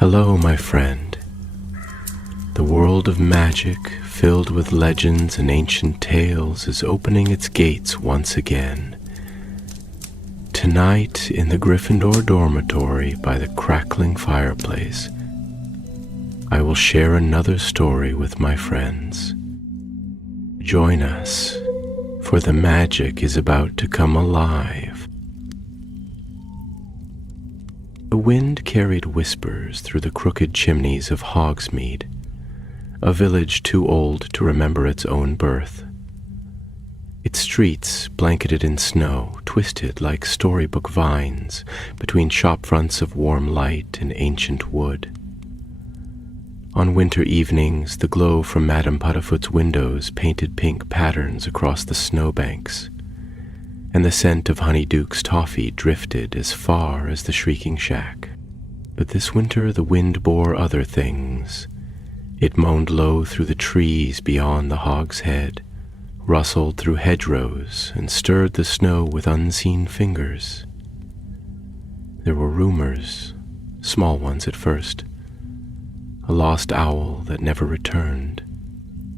Hello, my friend. The world of magic, filled with legends and ancient tales, is opening its gates once again. Tonight, in the Gryffindor dormitory by the crackling fireplace, I will share another story with my friends. Join us, for the magic is about to come alive. The wind carried whispers through the crooked chimneys of Hogsmeade, a village too old to remember its own birth. Its streets, blanketed in snow, twisted like storybook vines between shop fronts of warm light and ancient wood. On winter evenings, the glow from Madame Puddifoot's windows painted pink patterns across the snowbanks, and the scent of Honeyduke's toffee drifted as far as the shrieking shack. But this winter the wind bore other things. It moaned low through the trees beyond the Hog's Head, rustled through hedgerows, and stirred the snow with unseen fingers. There were rumors, small ones at first. A lost owl that never returned,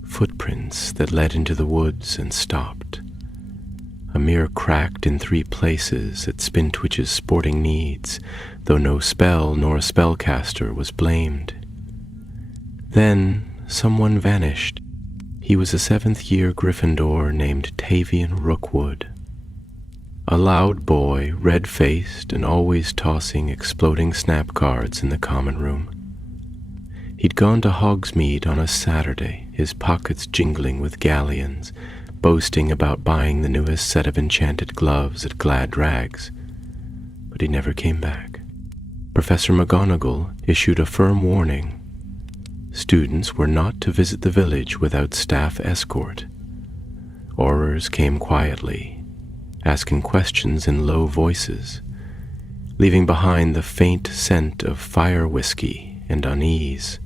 footprints that led into the woods and stopped, a mirror cracked in 3 places at Spintwitch's sporting needs, though no spell nor spellcaster was blamed. Then someone vanished. He was a 7th-year Gryffindor named Tavian Rookwood. A loud boy, red-faced and always tossing exploding snap cards in the common room. He'd gone to Hogsmeade on a Saturday, his pockets jingling with galleons, boasting about buying the newest set of enchanted gloves at Glad Rags. But he never came back. Professor McGonagall issued a firm warning. Students were not to visit the village without staff escort. Aurors came quietly, asking questions in low voices, leaving behind the faint scent of fire whiskey and unease.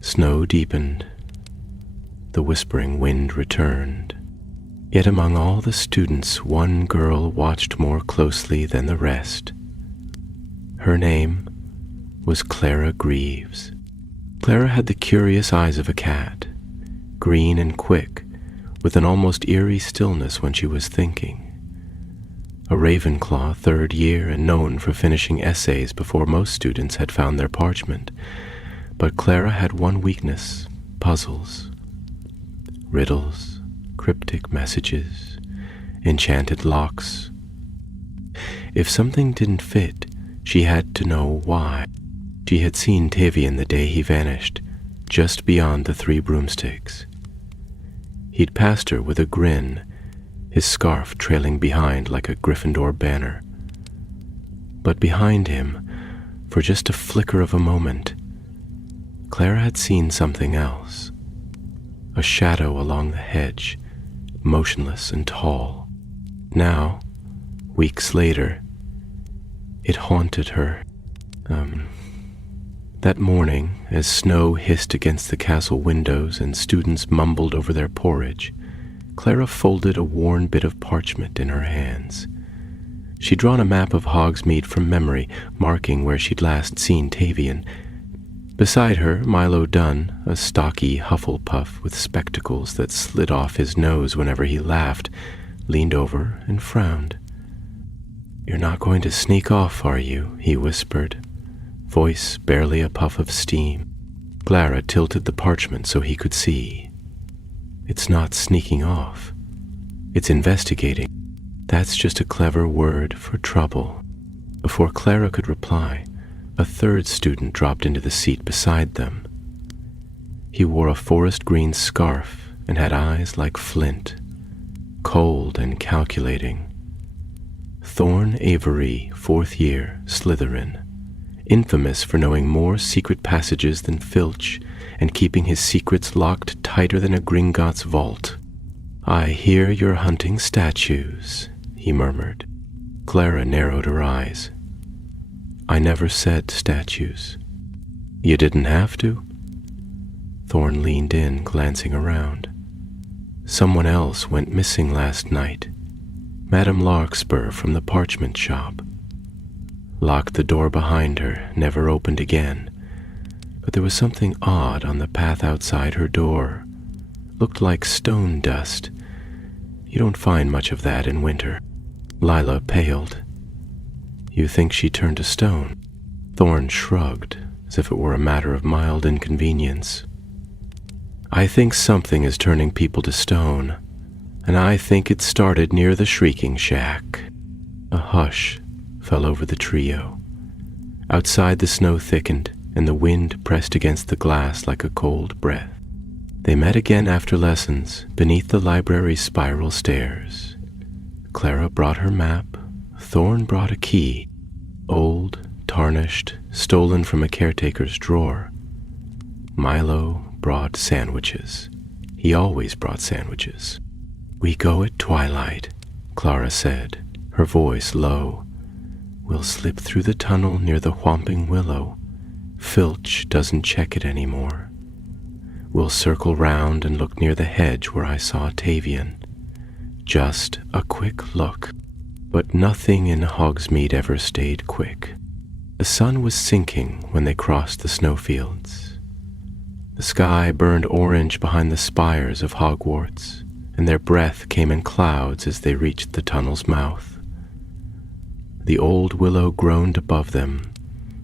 Snow deepened. The whispering wind returned. Yet among all the students, one girl watched more closely than the rest. Her name was Clara Greaves. Clara had the curious eyes of a cat, green and quick, with an almost eerie stillness when she was thinking. A Ravenclaw 3rd year and known for finishing essays before most students had found their parchment. But Clara had one weakness: puzzles. Riddles, cryptic messages, enchanted locks. If something didn't fit, she had to know why. She had seen Tavian the day he vanished, just beyond the 3 broomsticks. He'd passed her with a grin, his scarf trailing behind like a Gryffindor banner. But behind him, for just a flicker of a moment, Clara had seen something else. A shadow along the hedge, motionless and tall. Now, weeks later, it haunted her. That morning, as snow hissed against the castle windows and students mumbled over their porridge, Clara folded a worn bit of parchment in her hands. She'd drawn a map of Hogsmeade from memory, marking where she'd last seen Tavian. Beside her, Milo Dunn, a stocky Hufflepuff with spectacles that slid off his nose whenever he laughed, leaned over and frowned. "You're not going to sneak off, are you?" he whispered, voice barely a puff of steam. Clara tilted the parchment so he could see. "It's not sneaking off. It's investigating. That's just a clever word for trouble." Before Clara could reply, a 3rd student dropped into the seat beside them. He wore a forest green scarf and had eyes like flint, cold and calculating. Thorn Avery, 4th year, Slytherin, infamous for knowing more secret passages than Filch and keeping his secrets locked tighter than a Gringotts vault. "I hear you're hunting statues," he murmured. Clara narrowed her eyes. "I never said statues." "You didn't have to?" Thorn leaned in, glancing around. "Someone else went missing last night. Madame Larkspur from the parchment shop." locked the door behind her, never opened again. But there was something odd on the path outside her door. Looked like stone dust. You don't find much of that in winter. Lila paled. You think she turned to stone? Thorn shrugged, as if it were a matter of mild inconvenience. I think something is turning people to stone, and I think it started near the Shrieking Shack. A hush fell over the trio. Outside the snow thickened, and the wind pressed against the glass like a cold breath. They met again after lessons, beneath the library's spiral stairs. Clara brought her map, Thorn brought a key, old, tarnished, stolen from a caretaker's drawer. Milo brought sandwiches. He always brought sandwiches. We go at twilight, Clara said, her voice low. We'll slip through the tunnel near the whomping willow. Filch doesn't check it anymore. We'll circle round and look near the hedge where I saw Tavian. Just a quick look. But nothing in Hogsmeade ever stayed quick. The sun was sinking when they crossed the snowfields. The sky burned orange behind the spires of Hogwarts, and their breath came in clouds as they reached the tunnel's mouth. The old willow groaned above them,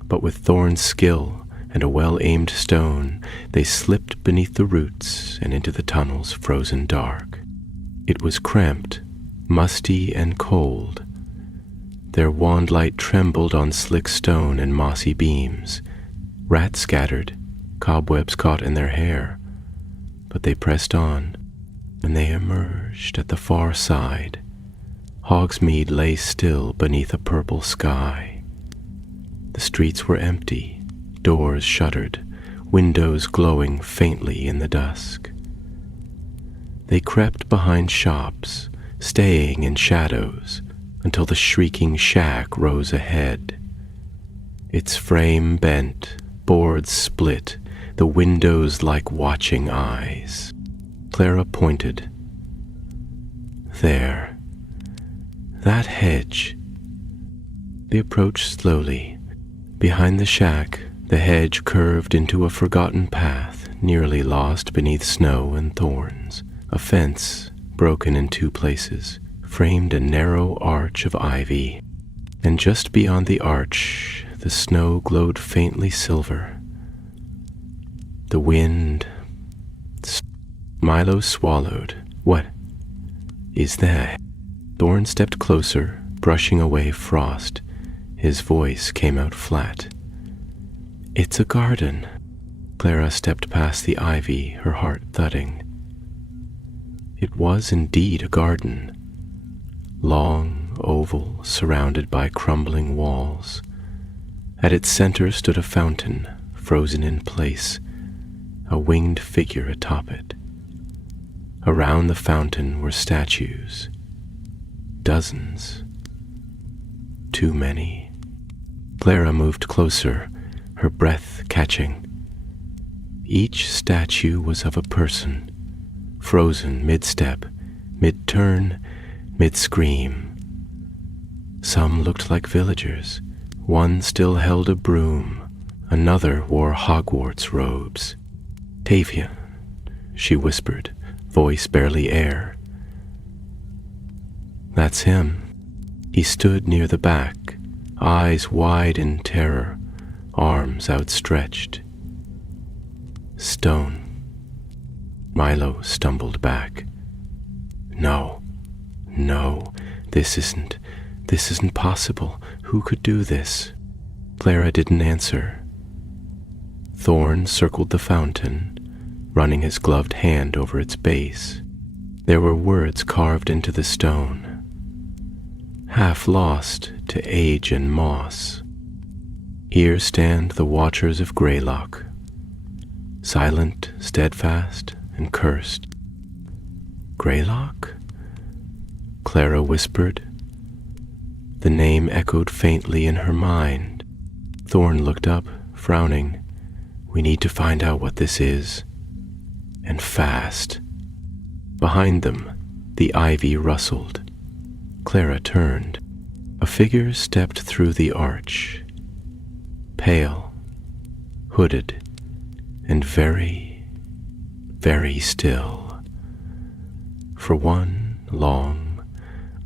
but with Thorn's skill and a well-aimed stone, they slipped beneath the roots and into the tunnel's frozen dark. It was cramped, musty and cold. Their wand light trembled on slick stone and mossy beams. Rats scattered, cobwebs caught in their hair. But they pressed on, and they emerged at the far side. Hogsmeade lay still beneath a purple sky. The streets were empty, doors shuttered, windows glowing faintly in the dusk. They crept behind shops, staying in shadows, until the Shrieking Shack rose ahead. Its frame bent, boards split, the windows like watching eyes. Clara pointed. There. That hedge. They approached slowly. Behind the shack, the hedge curved into a forgotten path, nearly lost beneath snow and thorns. A fence, broken in two places, framed a narrow arch of ivy, and just beyond the arch, the snow glowed faintly silver. The wind... Milo swallowed. What is that? Thorn stepped closer, brushing away frost. His voice came out flat. It's a garden. Clara stepped past the ivy, her heart thudding. It was indeed a garden. Long, oval, surrounded by crumbling walls. At its center stood a fountain, frozen in place, a winged figure atop it. Around the fountain were statues. Dozens. Too many. Clara moved closer, her breath catching. Each statue was of a person, frozen mid-step, mid-turn, mid-scream. Some looked like villagers. One still held a broom. Another wore Hogwarts robes. Tavia, she whispered, voice barely air. That's him. He stood near the back, eyes wide in terror, arms outstretched. Stone. Milo stumbled back. No, this isn't possible. Who could do this? Clara didn't answer. Thorn circled the fountain, running his gloved hand over its base. There were words carved into the stone. Half lost to age and moss. Here stand the Watchers of Greylock, silent, steadfast, and cursed. Greylock? Clara whispered. The name echoed faintly in her mind. Thorn looked up, frowning. We need to find out what this is. And fast. Behind them, the ivy rustled. Clara turned. A figure stepped through the arch, pale, hooded, and very, very still. For one long,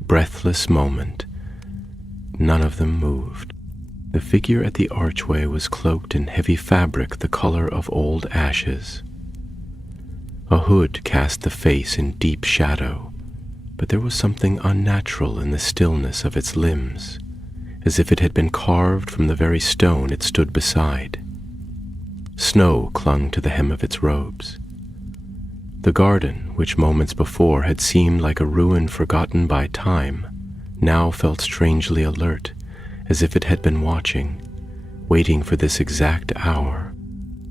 breathless moment, none of them moved. The figure at the archway was cloaked in heavy fabric the color of old ashes. A hood cast the face in deep shadow, but there was something unnatural in the stillness of its limbs, as if it had been carved from the very stone it stood beside. Snow clung to the hem of its robes. The garden, which moments before had seemed like a ruin forgotten by time, now felt strangely alert, as if it had been watching, waiting for this exact hour.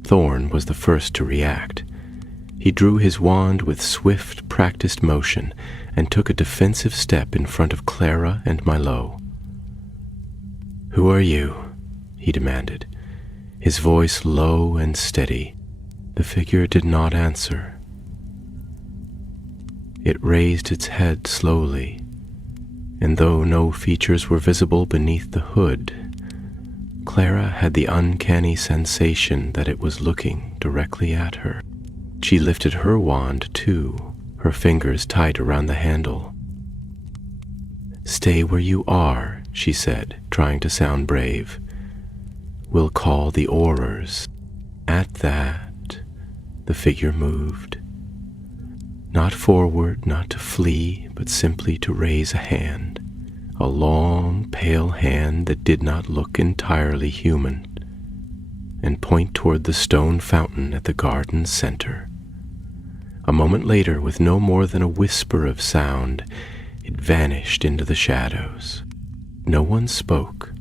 Thorn was the first to react. He drew his wand with swift, practiced motion and took a defensive step in front of Clara and Milo. "Who are you?" he demanded, his voice low and steady. The figure did not answer. It raised its head slowly, and though no features were visible beneath the hood, Clara had the uncanny sensation that it was looking directly at her. She lifted her wand, too, her fingers tight around the handle. "Stay where you are," she said, trying to sound brave. "We'll call the Aurors." At that, the figure moved. Not forward, not to flee, but simply to raise a hand. A long, pale hand that did not look entirely human, and point toward the stone fountain at the garden's center. A moment later, with no more than a whisper of sound, it vanished into the shadows. No one spoke.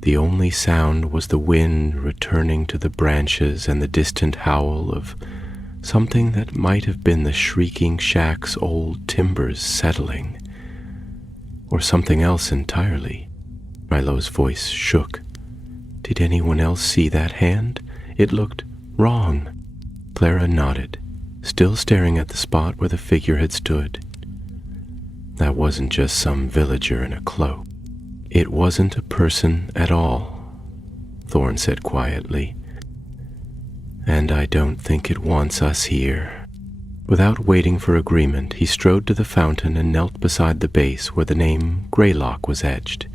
The only sound was the wind returning to the branches and the distant howl of something that might have been the shrieking shack's old timbers settling, or something else entirely. Milo's voice shook. "Did anyone else see that hand? It looked wrong." Clara nodded, still staring at the spot where the figure had stood. That wasn't just some villager in a cloak. "It wasn't a person at all," Thorn said quietly. "And I don't think it wants us here." Without waiting for agreement, he strode to the fountain and knelt beside the base where the name Greylock was etched.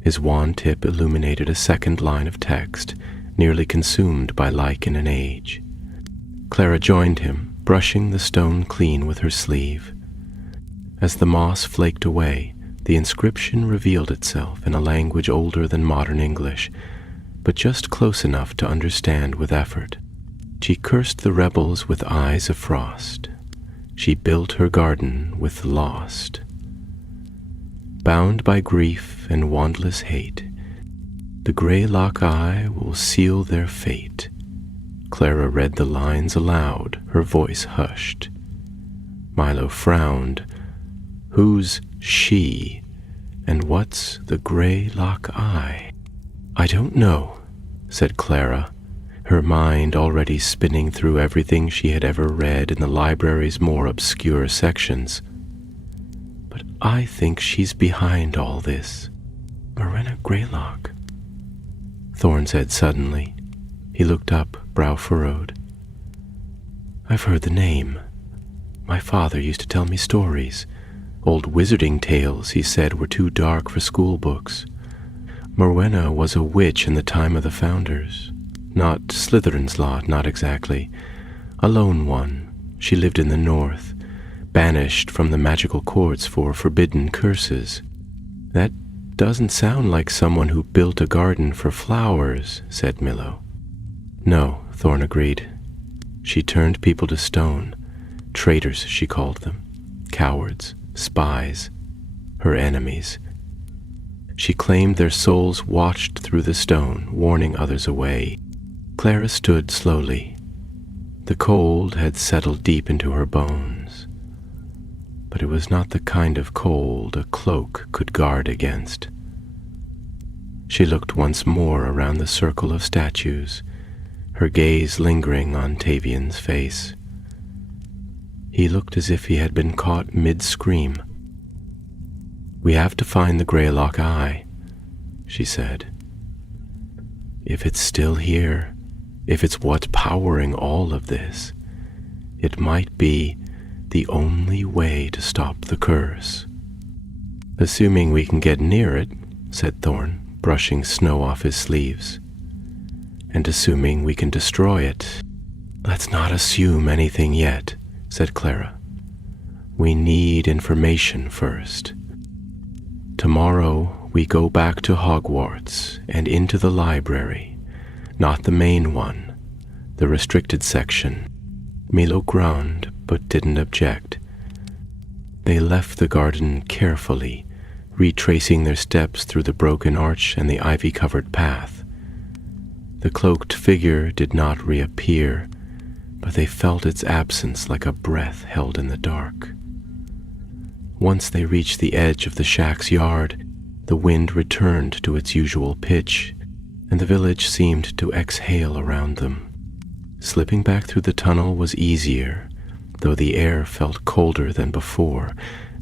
His wand tip illuminated a second line of text, nearly consumed by lichen and age. Clara joined him, brushing the stone clean with her sleeve. As the moss flaked away, the inscription revealed itself in a language older than modern English, but just close enough to understand with effort. She cursed the rebels with eyes of frost. She built her garden with the lost. Bound by grief and wandless hate, the Greylock eye will seal their fate. Clara read the lines aloud, her voice hushed. Milo frowned. "Who's she? And what's the Greylock eye?" "I don't know," said Clara, her mind already spinning through everything she had ever read in the library's more obscure sections. "But I think she's behind all this. Morwenna Greylock," Thorn said suddenly. He looked up, brow furrowed. "I've heard the name. My father used to tell me stories. Old wizarding tales, he said, were too dark for school books. Morwenna was a witch in the time of the founders. Not Slytherin's lot, not exactly. A lone one. She lived in the north, banished from the magical courts for forbidden curses." "That doesn't sound like someone who built a garden for flowers," said Milo. "No," Thorn agreed. "She turned people to stone. Traitors, she called them. Cowards, spies, her enemies. She claimed their souls watched through the stone, warning others away." Clara stood slowly. The cold had settled deep into her bones, but it was not the kind of cold a cloak could guard against. She looked once more around the circle of statues, her gaze lingering on Tavian's face. He looked as if he had been caught mid-scream. "We have to find the Greylock Eye," she said. "If it's still here, if it's what's powering all of this, it might be the only way to stop the curse." "Assuming we can get near it," said Thorn, brushing snow off his sleeves. "And assuming we can destroy it." "Let's not assume anything yet," said Clara. "We need information first. Tomorrow we go back to Hogwarts and into the library, not the main one, the restricted section." Milo groaned but didn't object. They left the garden carefully, retracing their steps through the broken arch and the ivy-covered path. The cloaked figure did not reappear, but they felt its absence like a breath held in the dark. Once they reached the edge of the shack's yard, the wind returned to its usual pitch, and the village seemed to exhale around them. Slipping back through the tunnel was easier, though the air felt colder than before,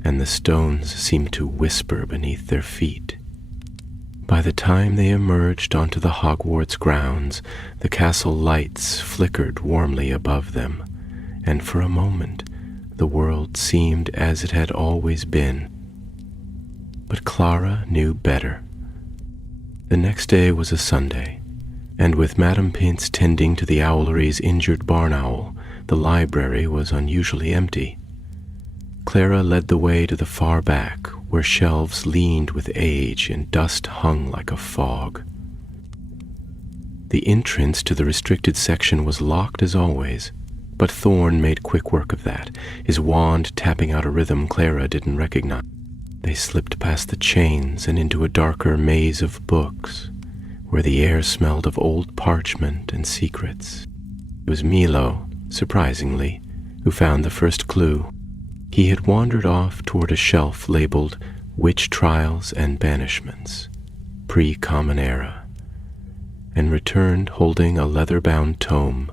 and the stones seemed to whisper beneath their feet. By the time they emerged onto the Hogwarts grounds, the castle lights flickered warmly above them, and for a moment the world seemed as it had always been. But Clara knew better. The next day was a Sunday, and with Madame Pince tending to the owlery's injured barn owl, the library was unusually empty. Clara led the way to the far back, where shelves leaned with age and dust hung like a fog. The entrance to the restricted section was locked as always, but Thorn made quick work of that, his wand tapping out a rhythm Clara didn't recognize. They slipped past the chains and into a darker maze of books, where the air smelled of old parchment and secrets. It was Milo, surprisingly, who found the first clue. He had wandered off toward a shelf labeled Witch Trials and Banishments, pre-Common Era, and returned holding a leather-bound tome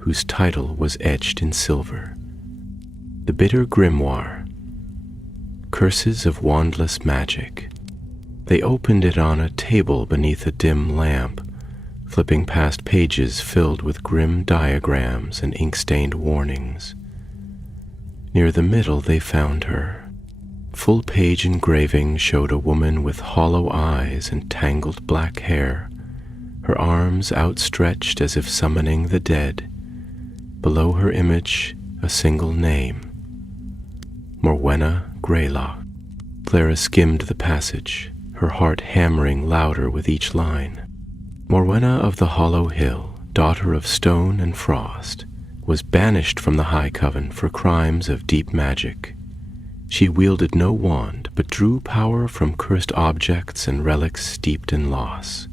whose title was etched in silver. The Bitter Grimoire, Curses of Wandless Magic. They opened it on a table beneath a dim lamp, flipping past pages filled with grim diagrams and ink-stained warnings. Near the middle they found her. Full-page engraving showed a woman with hollow eyes and tangled black hair, her arms outstretched as if summoning the dead. Below her image, a single name, Morwenna Greylock. Clara skimmed the passage, her heart hammering louder with each line. Morwenna of the Hollow Hill, daughter of Stone and Frost, was banished from the High Coven for crimes of deep magic. She wielded no wand, but drew power from cursed objects and relics steeped in loss.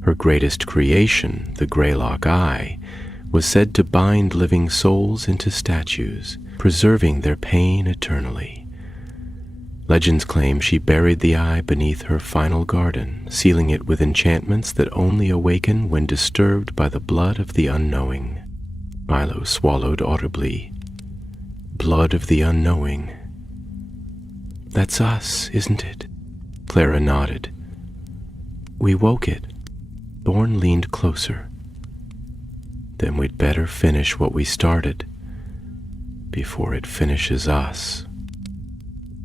Her greatest creation, the Greylock Eye, was said to bind living souls into statues, preserving their pain eternally. Legends claim she buried the eye beneath her final garden, sealing it with enchantments that only awaken when disturbed by the blood of the unknowing. Milo swallowed audibly. Blood of the unknowing. "That's us, isn't it?" Clara nodded. "We woke it." Thorn leaned closer. "Then we'd better finish what we started, before it finishes us."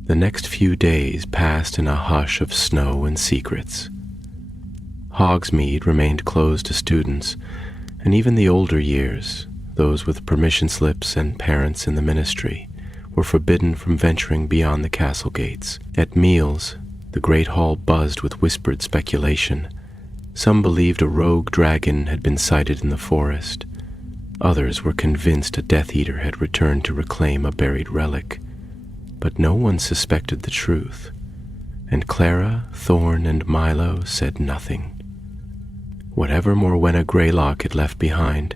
The next few days passed in a hush of snow and secrets. Hogsmeade remained closed to students, and even the older years, those with permission slips and parents in the ministry, were forbidden from venturing beyond the castle gates. At meals, the great hall buzzed with whispered speculation. Some believed a rogue dragon had been sighted in the forest. Others were convinced a Death Eater had returned to reclaim a buried relic. But no one suspected the truth, and Clara, Thorn, and Milo said nothing. Whatever Morwenna Greylock had left behind,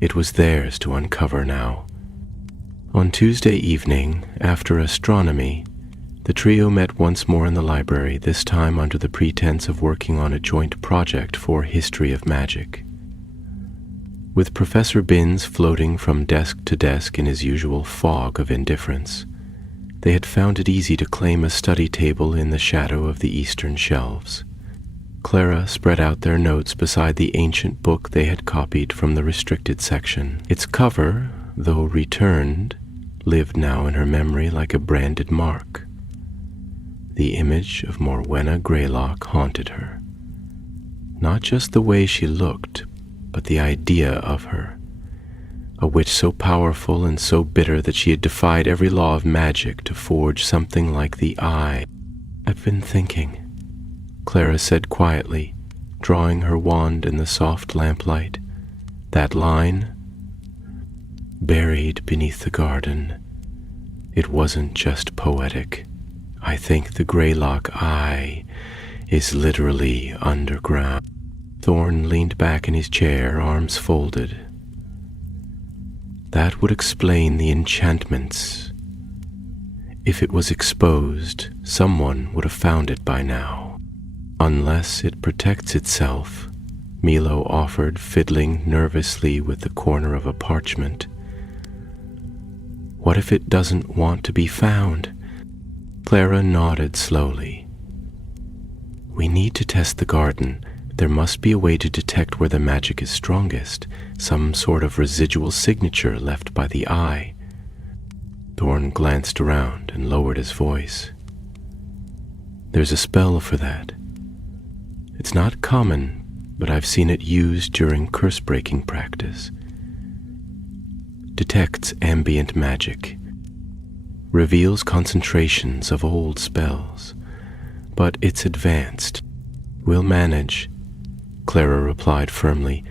it was theirs to uncover now. On Tuesday evening, after astronomy, the trio met once more in the library, this time under the pretense of working on a joint project for History of Magic. With Professor Binns floating from desk to desk in his usual fog of indifference, They had found it easy to claim a study table in the shadow of the eastern shelves. Clara spread out their notes beside the ancient book they had copied from the restricted section. Its cover, though returned, lived now in her memory like a branded mark. The image of Morwenna Greylock haunted her. Not just the way she looked, but the idea of her. A witch so powerful and so bitter that she had defied every law of magic to forge something like the Eye. "I've been thinking," Clara said quietly, drawing her wand in the soft lamplight. "That line, 'Buried beneath the garden,' it wasn't just poetic. I think the Greylock Eye is literally underground." Thorn leaned back in his chair, arms folded. "That would explain the enchantments. If it was exposed, someone would have found it by now. Unless it protects itself," Milo offered, fiddling nervously with the corner of a parchment. "What if it doesn't want to be found?" Clara nodded slowly. "We need to test the garden. There must be a way to detect where the magic is strongest, some sort of residual signature left by the Eye." Thorn glanced around and lowered his voice. "There's a spell for that. It's not common, but I've seen it used during curse-breaking practice. Detects ambient magic. Reveals concentrations of old spells, but it's advanced. We'll manage," Clara replied firmly.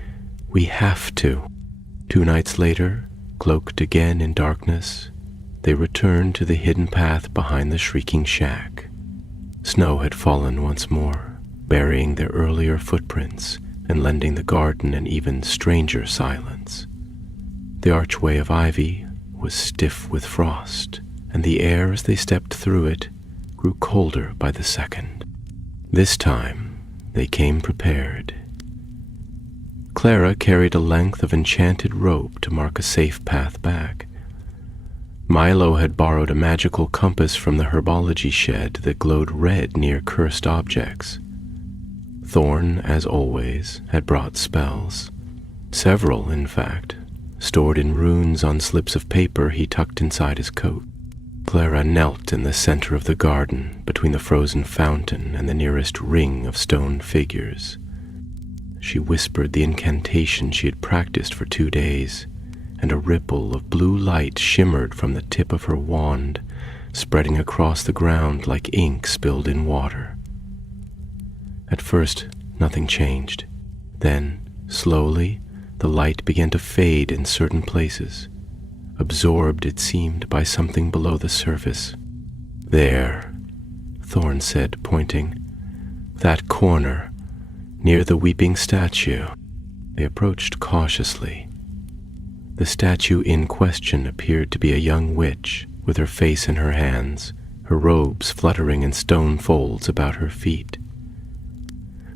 "We have to." 2 nights later, cloaked again in darkness, they returned to the hidden path behind the shrieking shack. Snow had fallen once more, burying their earlier footprints and lending the garden an even stranger silence. The archway of ivy was stiff with frost, and the air as they stepped through it grew colder by the second. This time, they came prepared. Clara carried a length of enchanted rope to mark a safe path back. Milo had borrowed a magical compass from the herbology shed that glowed red near cursed objects. Thorn, as always, had brought spells. Several, in fact, stored in runes on slips of paper he tucked inside his coat. Clara knelt in the center of the garden, between the frozen fountain and the nearest ring of stone figures. She whispered the incantation she had practiced for 2 days, and a ripple of blue light shimmered from the tip of her wand, spreading across the ground like ink spilled in water. At first, nothing changed. Then, slowly, the light began to fade in certain places, absorbed, it seemed, by something below the surface. "There," Thorn said, pointing. "That corner, near the weeping statue." They approached cautiously. The statue in question appeared to be a young witch, with her face in her hands, her robes fluttering in stone folds about her feet.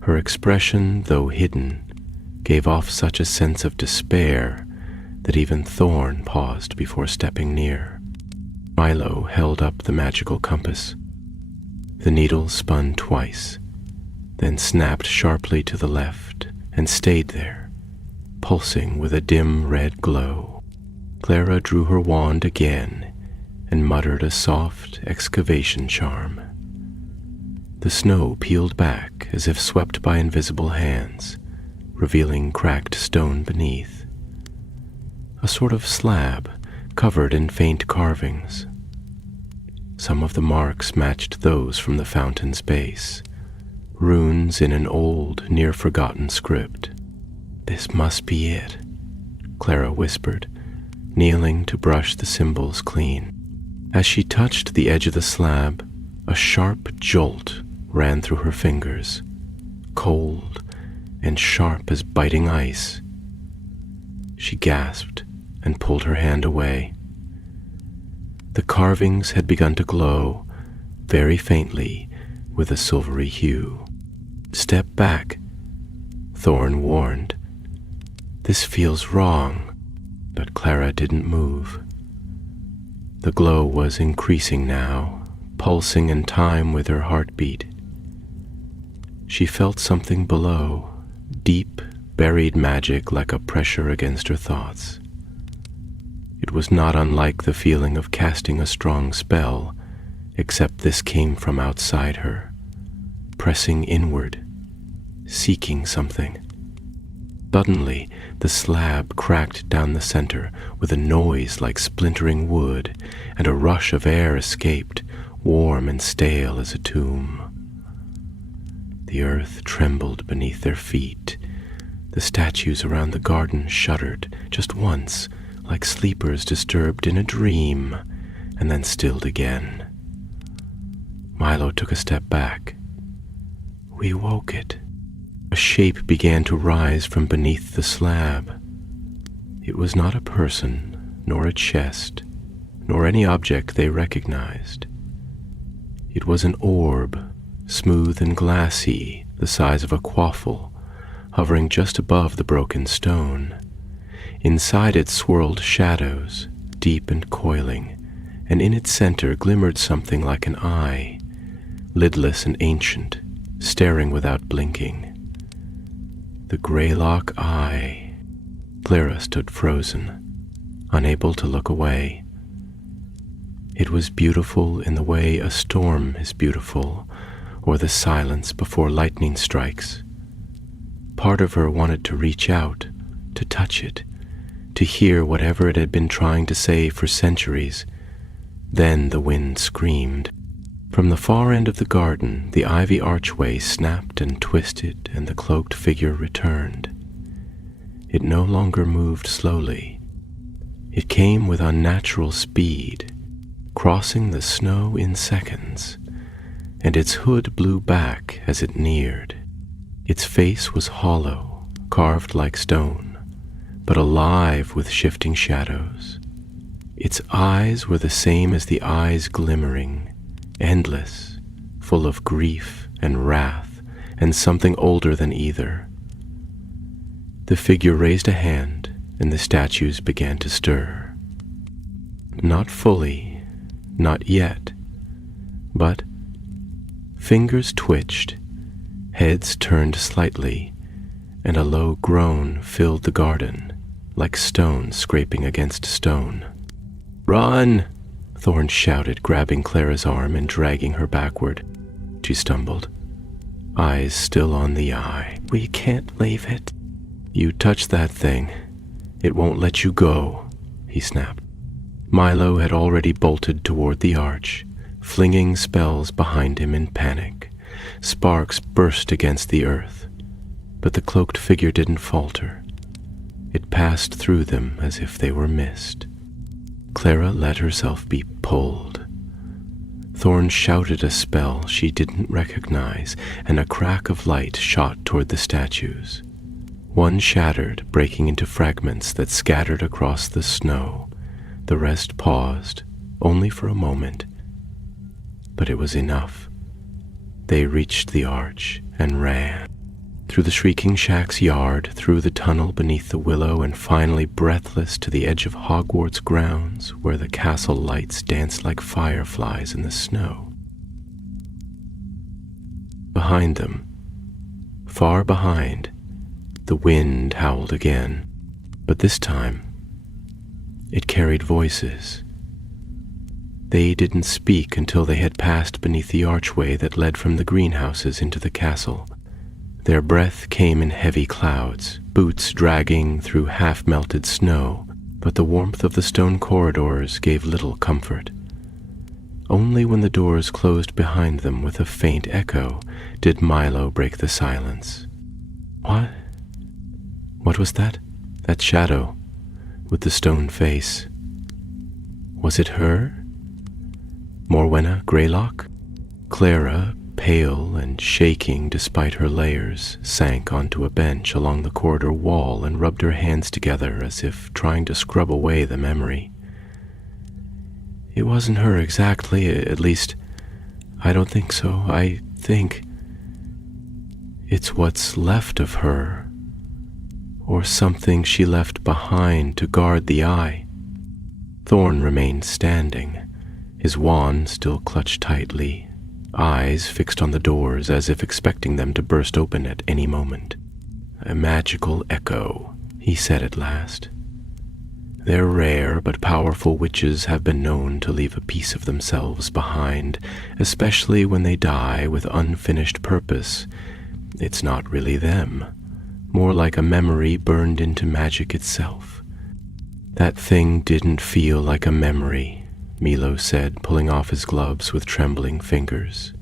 Her expression, though hidden, gave off such a sense of despair that even Thorn paused before stepping near. Milo held up the magical compass. The needle spun twice, then snapped sharply to the left and stayed there, pulsing with a dim red glow. Clara drew her wand again and muttered a soft excavation charm. The snow peeled back as if swept by invisible hands, revealing cracked stone beneath. A sort of slab covered in faint carvings. Some of the marks matched those from the fountain's base, runes in an old, near-forgotten script. "This must be it," Clara whispered, kneeling to brush the symbols clean. As she touched the edge of the slab, a sharp jolt ran through her fingers, cold and sharp as biting ice. She gasped and pulled her hand away. The carvings had begun to glow, very faintly, with a silvery hue. "Step back," Thorn warned. "This feels wrong," but Clara didn't move. The glow was increasing now, pulsing in time with her heartbeat. She felt something below, deep, buried magic like a pressure against her thoughts. It was not unlike the feeling of casting a strong spell, except this came from outside her, pressing inward, seeking something. Suddenly, the slab cracked down the center with a noise like splintering wood, and a rush of air escaped, warm and stale as a tomb. The earth trembled beneath their feet. The statues around the garden shuddered just once, like sleepers disturbed in a dream, and then stilled again. Milo took a step back. We woke it. A shape began to rise from beneath the slab. It was not a person, nor a chest, nor any object they recognized. It was an orb, smooth and glassy, the size of a quaffle, hovering just above the broken stone. Inside it swirled shadows, deep and coiling, and in its center glimmered something like an eye, lidless and ancient, staring without blinking. The Greylock eye. Clara stood frozen, unable to look away. It was beautiful in the way a storm is beautiful, or the silence before lightning strikes. Part of her wanted to reach out, to touch it, to hear whatever it had been trying to say for centuries. Then the wind screamed. From the far end of the garden, the ivy archway snapped and twisted, and the cloaked figure returned. It no longer moved slowly. It came with unnatural speed, crossing the snow in seconds, and its hood blew back as it neared. Its face was hollow, carved like stone, but alive with shifting shadows. Its eyes were the same as the eyes glimmering, endless, full of grief and wrath, and something older than either. The figure raised a hand, and the statues began to stir. Not fully, not yet, but fingers twitched, heads turned slightly, and a low groan filled the garden, like stone scraping against stone. "Run!" Thorn shouted, grabbing Clara's arm and dragging her backward. She stumbled, eyes still on the eye. "We can't leave it." "You touch that thing, it won't let you go," he snapped. Milo had already bolted toward the arch, flinging spells behind him in panic. Sparks burst against the earth, but the cloaked figure didn't falter. It passed through them as if they were mist. Clara let herself be pulled. Thorn shouted a spell she didn't recognize, and a crack of light shot toward the statues. One shattered, breaking into fragments that scattered across the snow. The rest paused, only for a moment. But it was enough. They reached the arch and ran. Through the Shrieking Shack's yard, through the tunnel beneath the willow, and finally breathless to the edge of Hogwarts grounds, where the castle lights danced like fireflies in the snow. Behind them, far behind, the wind howled again, but this time it carried voices. They didn't speak until they had passed beneath the archway that led from the greenhouses into the castle. Their breath came in heavy clouds, boots dragging through half-melted snow, but the warmth of the stone corridors gave little comfort. Only when the doors closed behind them with a faint echo did Milo break the silence. "What? What was that? That shadow with the stone face. Was it her? Morwenna Greylock?" Clara, pale and shaking despite her layers, sank onto a bench along the corridor wall and rubbed her hands together as if trying to scrub away the memory. "It wasn't her exactly, at least, I don't think so. I think it's what's left of her, or something she left behind to guard the eye." Thorn remained standing, his wand still clutched tightly, eyes fixed on the doors as if expecting them to burst open at any moment. "A magical echo," he said at last. "They're rare but powerful witches have been known to leave a piece of themselves behind, especially when they die with unfinished purpose. It's not really them, more like a memory burned into magic itself." "That thing didn't feel like a memory," Milo said, pulling off his gloves with trembling fingers.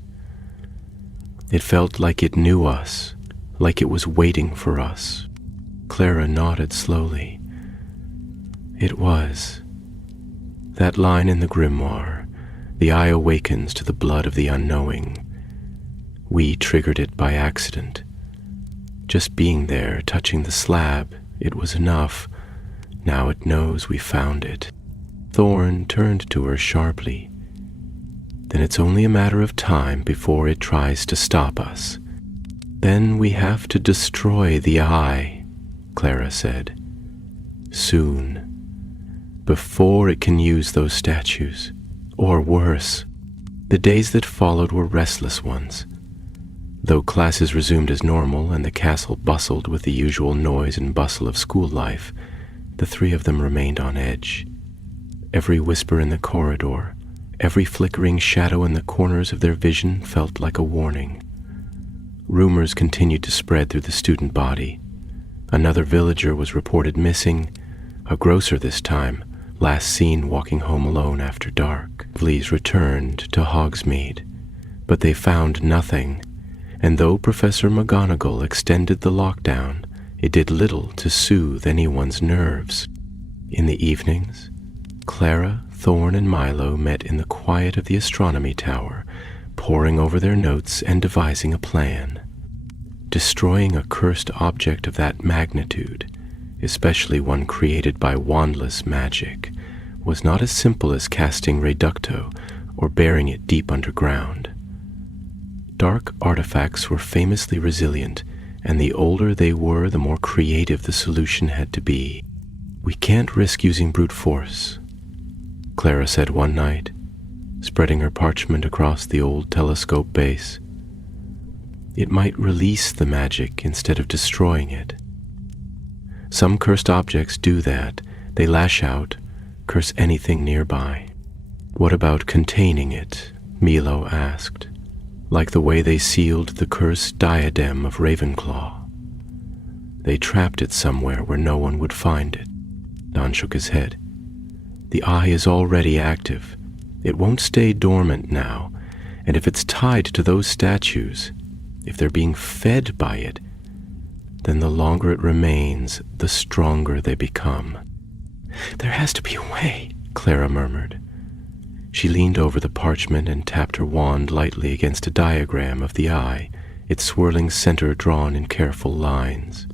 "It felt like it knew us, like it was waiting for us." Clara nodded slowly. "It was. That line in the grimoire, the eye awakens to the blood of the unknowing. We triggered it by accident. Just being there, touching the slab, it was enough. Now it knows we found it." Thorn turned to her sharply. "Then it's only a matter of time before it tries to stop us. Then we have to destroy the eye," Clara said. "Soon. Before it can use those statues, or worse." The days that followed were restless ones. Though classes resumed as normal and the castle bustled with the usual noise and bustle of school life, the three of them remained on edge. Every whisper in the corridor, every flickering shadow in the corners of their vision felt like a warning. Rumors continued to spread through the student body. Another villager was reported missing, a grocer this time, last seen walking home alone after dark. Police returned to Hogsmeade, but they found nothing, and though Professor McGonagall extended the lockdown, it did little to soothe anyone's nerves. In the evenings, Clara, Thorn, and Milo met in the quiet of the astronomy tower, poring over their notes and devising a plan. Destroying a cursed object of that magnitude, especially one created by wandless magic, was not as simple as casting reducto or burying it deep underground. Dark artifacts were famously resilient, and the older they were, the more creative the solution had to be. "We can't risk using brute force," Clara said one night, spreading her parchment across the old telescope base. "It might release the magic instead of destroying it. Some cursed objects do that. They lash out, curse anything nearby." "What about containing it?" Milo asked. "Like the way they sealed the cursed diadem of Ravenclaw." "They trapped it somewhere where no one would find it." Don shook his head. "The eye is already active. It won't stay dormant now, and if it's tied to those statues, if they're being fed by it, then the longer it remains, the stronger they become." "There has to be a way," Clara murmured. She leaned over the parchment and tapped her wand lightly against a diagram of the eye, its swirling center drawn in careful lines.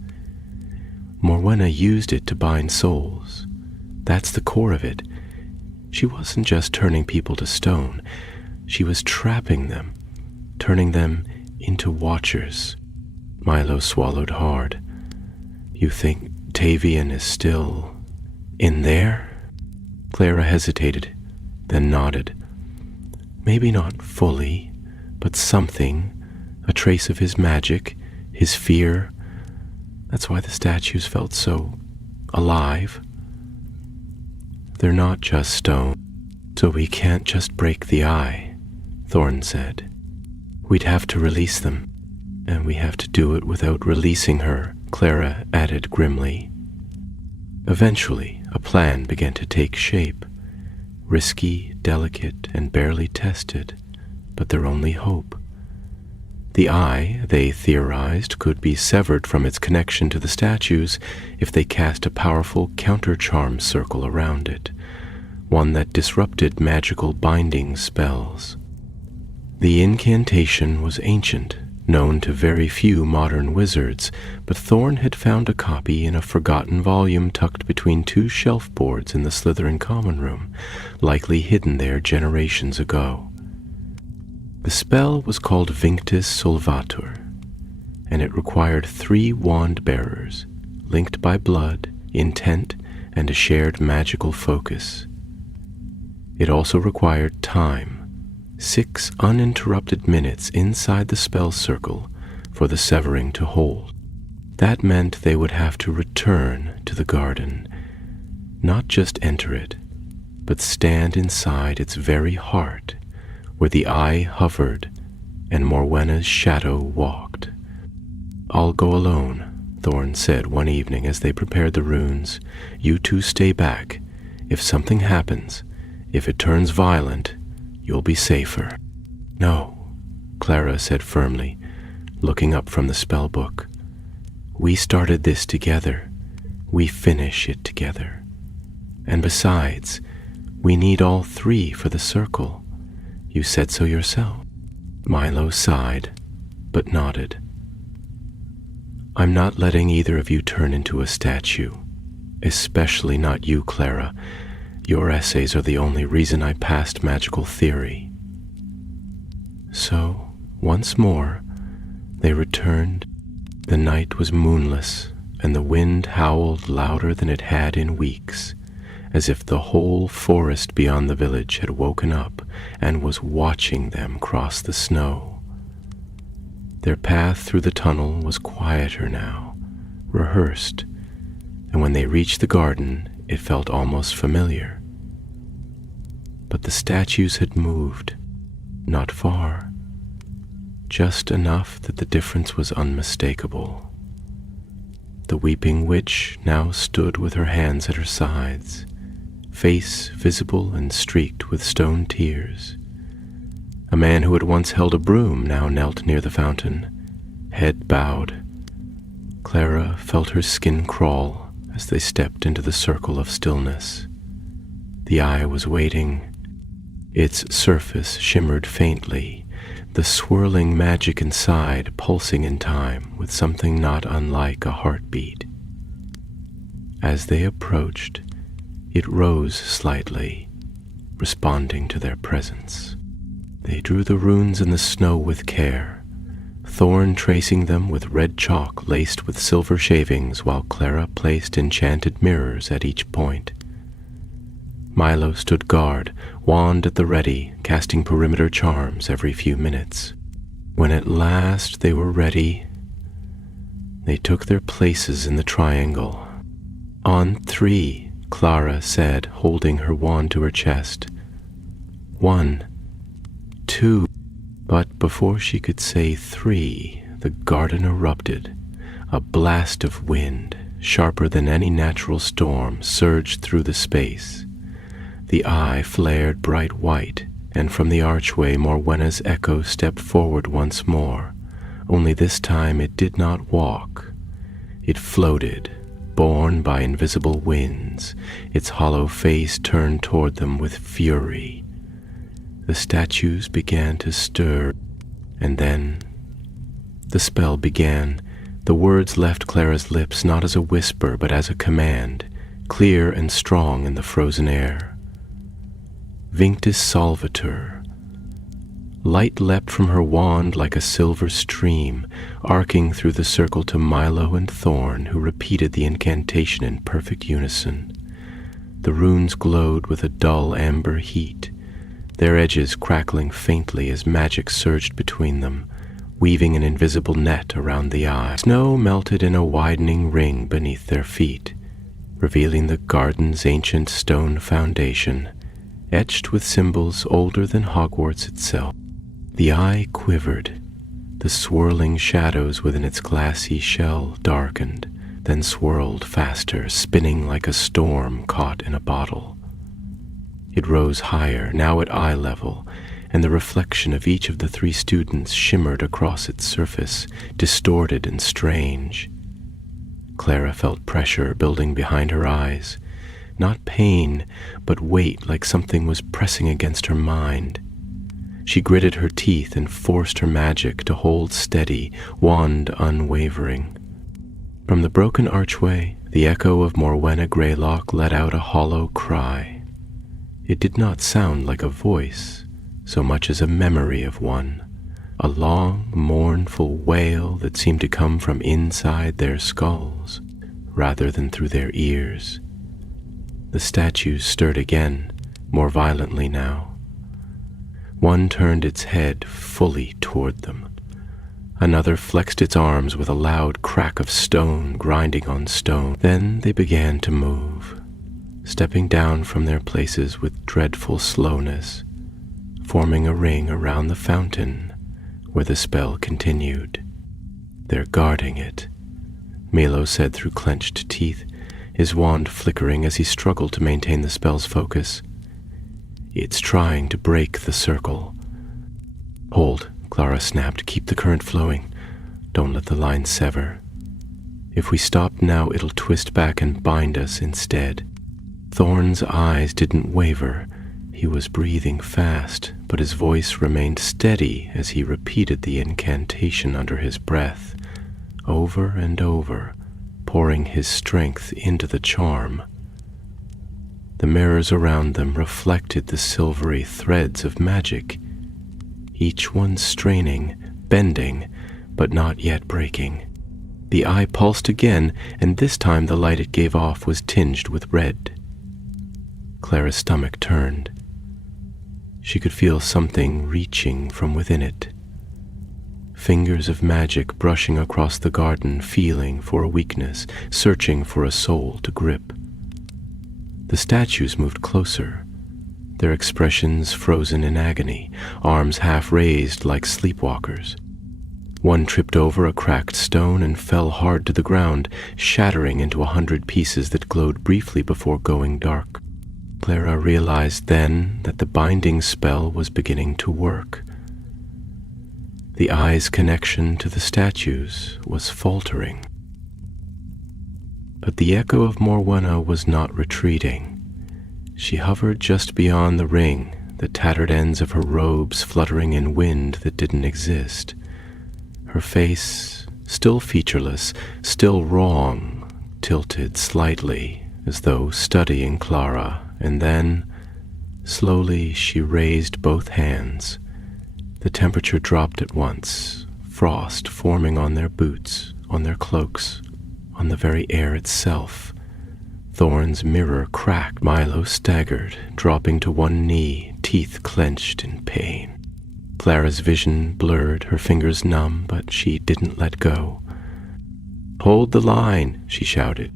"Morwenna used it to bind souls. That's the core of it. She wasn't just turning people to stone. She was trapping them, turning them into watchers." Milo swallowed hard. "You think Tavian is still in there?" Clara hesitated, then nodded. "Maybe not fully, but something, a trace of his magic, his fear. That's why the statues felt so alive. They're not just stone, so we can't just break the eye," Thorn said. "We'd have to release them, and we have to do it without releasing her," Clara added grimly. Eventually, a plan began to take shape. Risky, delicate, and barely tested, but their only hope. The eye, they theorized, could be severed from its connection to the statues if they cast a powerful counter-charm circle around it, one that disrupted magical binding spells. The incantation was ancient, known to very few modern wizards, but Thorn had found a copy in a forgotten volume tucked between two shelf boards in the Slytherin common room, likely hidden there generations ago. The spell was called Vinctus Solvatur, and it required 3 wand bearers, linked by blood, intent, and a shared magical focus. It also required time, 6 uninterrupted minutes inside the spell circle for the severing to hold. That meant they would have to return to the garden, not just enter it, but stand inside its very heart, where the eye hovered and Morwenna's shadow walked. "I'll go alone," Thorn said one evening as they prepared the runes. "You two stay back. If something happens, if it turns violent, you'll be safer." "No," Clara said firmly, looking up from the spell book. "We started this together. We finish it together. And besides, we need all 3 for the circle. You said so yourself." Milo sighed, but nodded. "I'm not letting either of you turn into a statue. Especially not you, Clara. Your essays are the only reason I passed magical theory." So, once more, they returned. The night was moonless, and the wind howled louder than it had in weeks, as if the whole forest beyond the village had woken up and was watching them cross the snow. Their path through the tunnel was quieter now, rehearsed, and when they reached the garden, it felt almost familiar. But the statues had moved, not far, just enough that the difference was unmistakable. The weeping witch now stood with her hands at her sides, face visible and streaked with stone tears. A man who had once held a broom now knelt near the fountain, head bowed. Clara felt her skin crawl as they stepped into the circle of stillness. The eye was waiting. Its surface shimmered faintly, the swirling magic inside pulsing in time with something not unlike a heartbeat. As they approached, it rose slightly, responding to their presence. They drew the runes in the snow with care, Thorn tracing them with red chalk laced with silver shavings, while Clara placed enchanted mirrors at each point. Milo stood guard, wand at the ready, casting perimeter charms every few minutes. When at last they were ready, they took their places in the triangle. "On 3, Clara said, holding her wand to her chest. 1, 2, but before she could say 3, the garden erupted. A blast of wind, sharper than any natural storm, surged through the space. The eye flared bright white, and from the archway Morwenna's echo stepped forward once more, only this time it did not walk. It floated, borne by invisible winds, its hollow face turned toward them with fury. The statues began to stir, and then the spell began. The words left Clara's lips not as a whisper, but as a command, clear and strong in the frozen air. Vinctus Salvator. Light leapt from her wand like a silver stream, arcing through the circle to Milo and Thorn, who repeated the incantation in perfect unison. The runes glowed with a dull amber heat, their edges crackling faintly as magic surged between them, weaving an invisible net around the eye. Snow melted in a widening ring beneath their feet, revealing the garden's ancient stone foundation, etched with symbols older than Hogwarts itself. The eye quivered. The swirling shadows within its glassy shell darkened, then swirled faster, spinning like a storm caught in a bottle. It rose higher, now at eye level, and the reflection of each of the 3 students shimmered across its surface, distorted and strange. Clara felt pressure building behind her eyes, not pain, but weight, like something was pressing against her mind. She gritted her teeth and forced her magic to hold steady, wand unwavering. From the broken archway, the echo of Morwenna Greylock let out a hollow cry. It did not sound like a voice, so much as a memory of one, a long, mournful wail that seemed to come from inside their skulls, rather than through their ears. The statues stirred again, more violently now. One turned its head fully toward them. Another flexed its arms with a loud crack of stone grinding on stone. Then they began to move, stepping down from their places with dreadful slowness, forming a ring around the fountain where the spell continued. "They're guarding it," Milo said through clenched teeth, his wand flickering as he struggled to maintain the spell's focus. "It's trying to break the circle." "Hold," Clara snapped. "Keep the current flowing. Don't let the line sever. If we stop now, it'll twist back and bind us instead." Thorn's eyes didn't waver. He was breathing fast, but his voice remained steady as he repeated the incantation under his breath, over and over, pouring his strength into the charm. The mirrors around them reflected the silvery threads of magic, each one straining, bending, but not yet breaking. The eye pulsed again, and this time the light it gave off was tinged with red. Clara's stomach turned. She could feel something reaching from within it. Fingers of magic brushing across the garden, feeling for a weakness, searching for a soul to grip. The statues moved closer, their expressions frozen in agony, arms half raised like sleepwalkers. One tripped over a cracked stone and fell hard to the ground, shattering into 100 pieces that glowed briefly before going dark. Clara realized then that the binding spell was beginning to work. The eye's connection to the statues was faltering. But the echo of Morwenna was not retreating. She hovered just beyond the ring, the tattered ends of her robes fluttering in wind that didn't exist. Her face, still featureless, still wrong, tilted slightly, as though studying Clara, and then, slowly, she raised both hands. The temperature dropped at once, frost forming on their boots, on their cloaks, on the very air itself. Thorn's mirror cracked. Milo staggered, dropping to one knee, teeth clenched in pain. Clara's vision blurred, her fingers numb, but she didn't let go. "Hold the line," she shouted.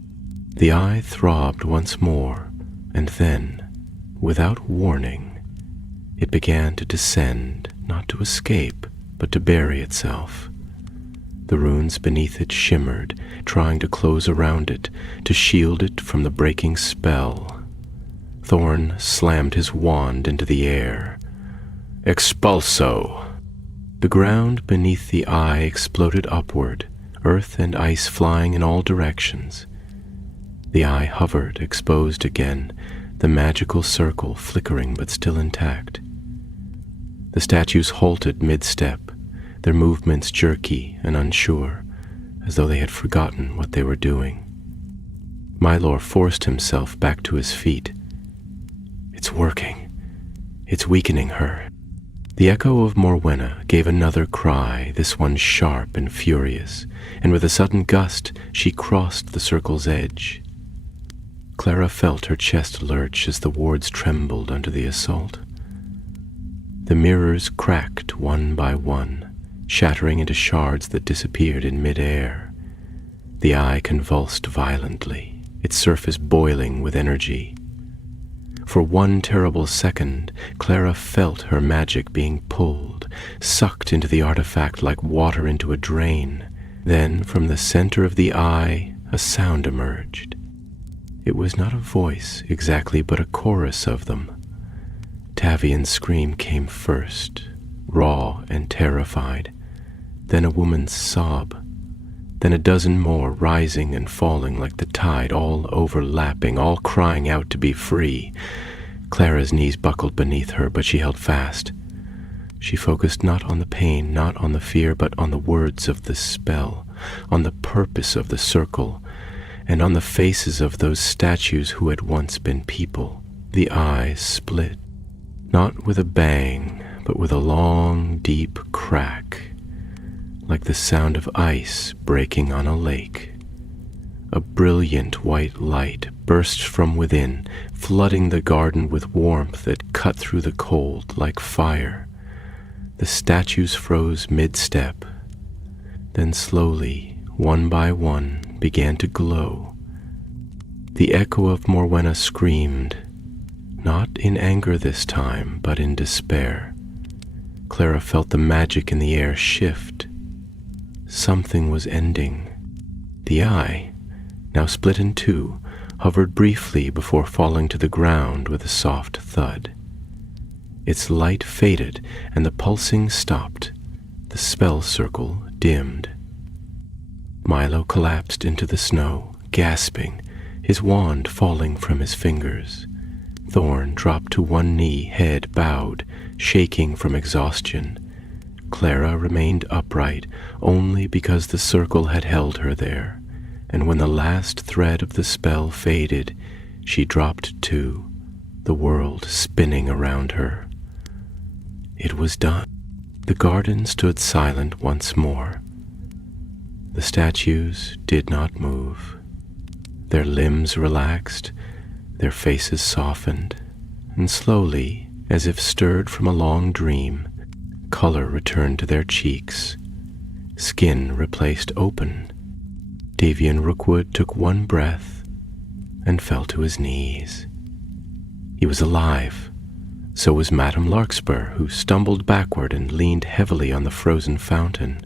The eye throbbed once more, and then, without warning, it began to descend, not to escape, but to bury itself. The runes beneath it shimmered, trying to close around it, to shield it from the breaking spell. Thorn slammed his wand into the air. "Expulso!" The ground beneath the eye exploded upward, earth and ice flying in all directions. The eye hovered, exposed again, the magical circle flickering but still intact. The statues halted mid-step, their movements jerky and unsure, as though they had forgotten what they were doing. Mylor forced himself back to his feet. "It's working. It's weakening her." The echo of Morwenna gave another cry, this one sharp and furious, and with a sudden gust, she crossed the circle's edge. Clara felt her chest lurch as the wards trembled under the assault. The mirrors cracked one by one, shattering into shards that disappeared in mid-air. The eye convulsed violently, its surface boiling with energy. For one terrible second, Clara felt her magic being pulled, sucked into the artifact like water into a drain. Then, from the center of the eye, a sound emerged. It was not a voice exactly, but a chorus of them. Tavian's scream came first, raw and terrified, then a woman's sob, then a dozen more rising and falling like the tide, all overlapping, all crying out to be free. Clara's knees buckled beneath her, but she held fast. She focused not on the pain, not on the fear, but on the words of the spell, on the purpose of the circle, and on the faces of those statues who had once been people. The eyes split, not with a bang, but with a long, deep crack, like the sound of ice breaking on a lake. A brilliant white light burst from within, flooding the garden with warmth that cut through the cold like fire. The statues froze mid-step, then slowly, one by one, began to glow. The echo of Morwenna screamed, not in anger this time, but in despair. Clara felt the magic in the air shift. Something was ending. The eye, now split in two, hovered briefly before falling to the ground with a soft thud. Its light faded, and the pulsing stopped. The spell circle dimmed. Milo collapsed into the snow, gasping, his wand falling from his fingers. Thorn dropped to one knee, head bowed, shaking from exhaustion. Clara remained upright only because the circle had held her there, and when the last thread of the spell faded, she dropped too, the world spinning around her. It was done. The garden stood silent once more. The statues did not move. Their limbs relaxed, their faces softened, and slowly, as if stirred from a long dream, color returned to their cheeks. Skin replaced open. Davian Rookwood took one breath and fell to his knees. He was alive. So was Madame Larkspur, who stumbled backward and leaned heavily on the frozen fountain.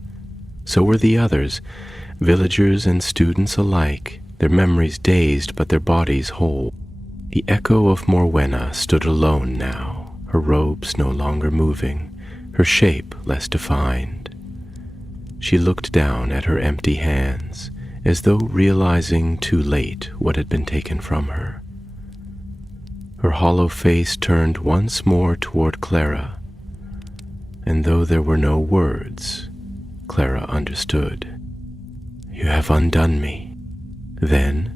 So were the others, villagers and students alike, their memories dazed but their bodies whole. The echo of Morwenna stood alone now, her robes no longer moving, her shape less defined. She looked down at her empty hands, as though realizing too late what had been taken from her. Her hollow face turned once more toward Clara, and though there were no words, Clara understood. "You have undone me." Then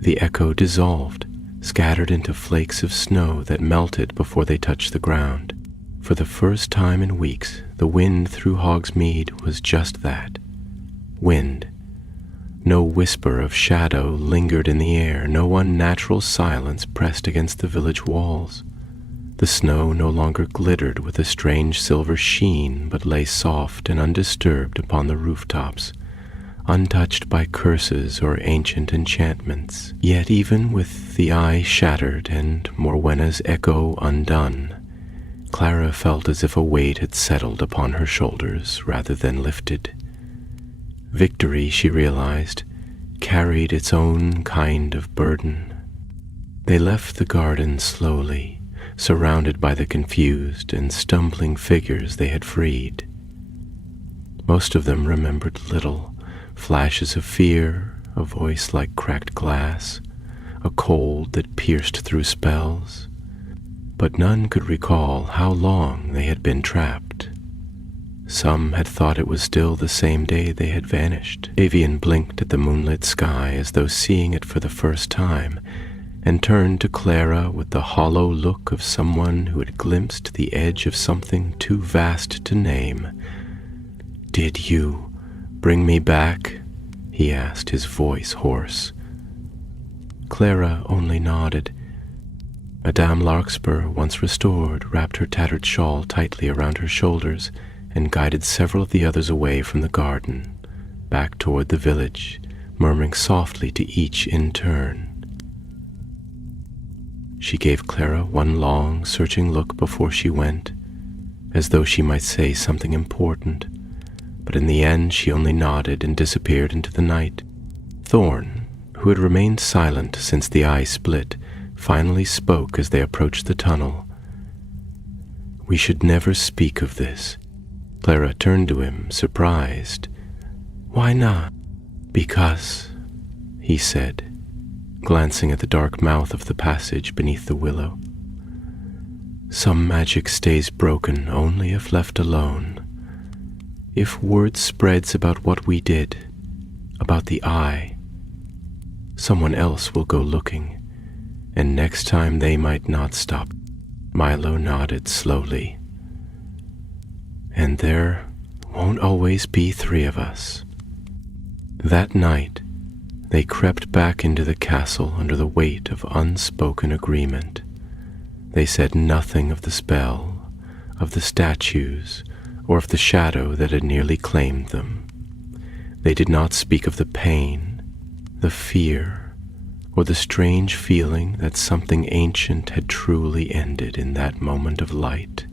the echo dissolved, scattered into flakes of snow that melted before they touched the ground. For the first time in weeks, the wind through Hogsmeade was just that, wind. No whisper of shadow lingered in the air, no unnatural silence pressed against the village walls. The snow no longer glittered with a strange silver sheen, but lay soft and undisturbed upon the rooftops, untouched by curses or ancient enchantments. Yet even with the eye shattered and Morwenna's echo undone, Clara felt as if a weight had settled upon her shoulders rather than lifted. Victory, she realized, carried its own kind of burden. They left the garden slowly, surrounded by the confused and stumbling figures they had freed. Most of them remembered little, flashes of fear, a voice like cracked glass, a cold that pierced through spells, but none could recall how long they had been trapped. Some had thought it was still the same day they had vanished. Davian blinked at the moonlit sky as though seeing it for the first time, and turned to Clara with the hollow look of someone who had glimpsed the edge of something too vast to name. "Did you bring me back?" he asked, his voice hoarse. Clara only nodded. Madame Larkspur, once restored, wrapped her tattered shawl tightly around her shoulders and guided several of the others away from the garden, back toward the village, murmuring softly to each in turn. She gave Clara one long, searching look before she went, as though she might say something important, but in the end she only nodded and disappeared into the night. Thorn, who had remained silent since the eye split, finally spoke as they approached the tunnel. "We should never speak of this." Clara turned to him, surprised. "Why not?" "Because," he said, glancing at the dark mouth of the passage beneath the willow, "some magic stays broken only if left alone. If word spreads about what we did, about the eye, someone else will go looking, and next time they might not stop." Milo nodded slowly. "And there won't always be three of us." That night, They crept back into the castle under the weight of unspoken agreement. They said nothing of the spell, of the statues, or of the shadow that had nearly claimed them. They did not speak of the pain, the fear, or the strange feeling that something ancient had truly ended in that moment of light.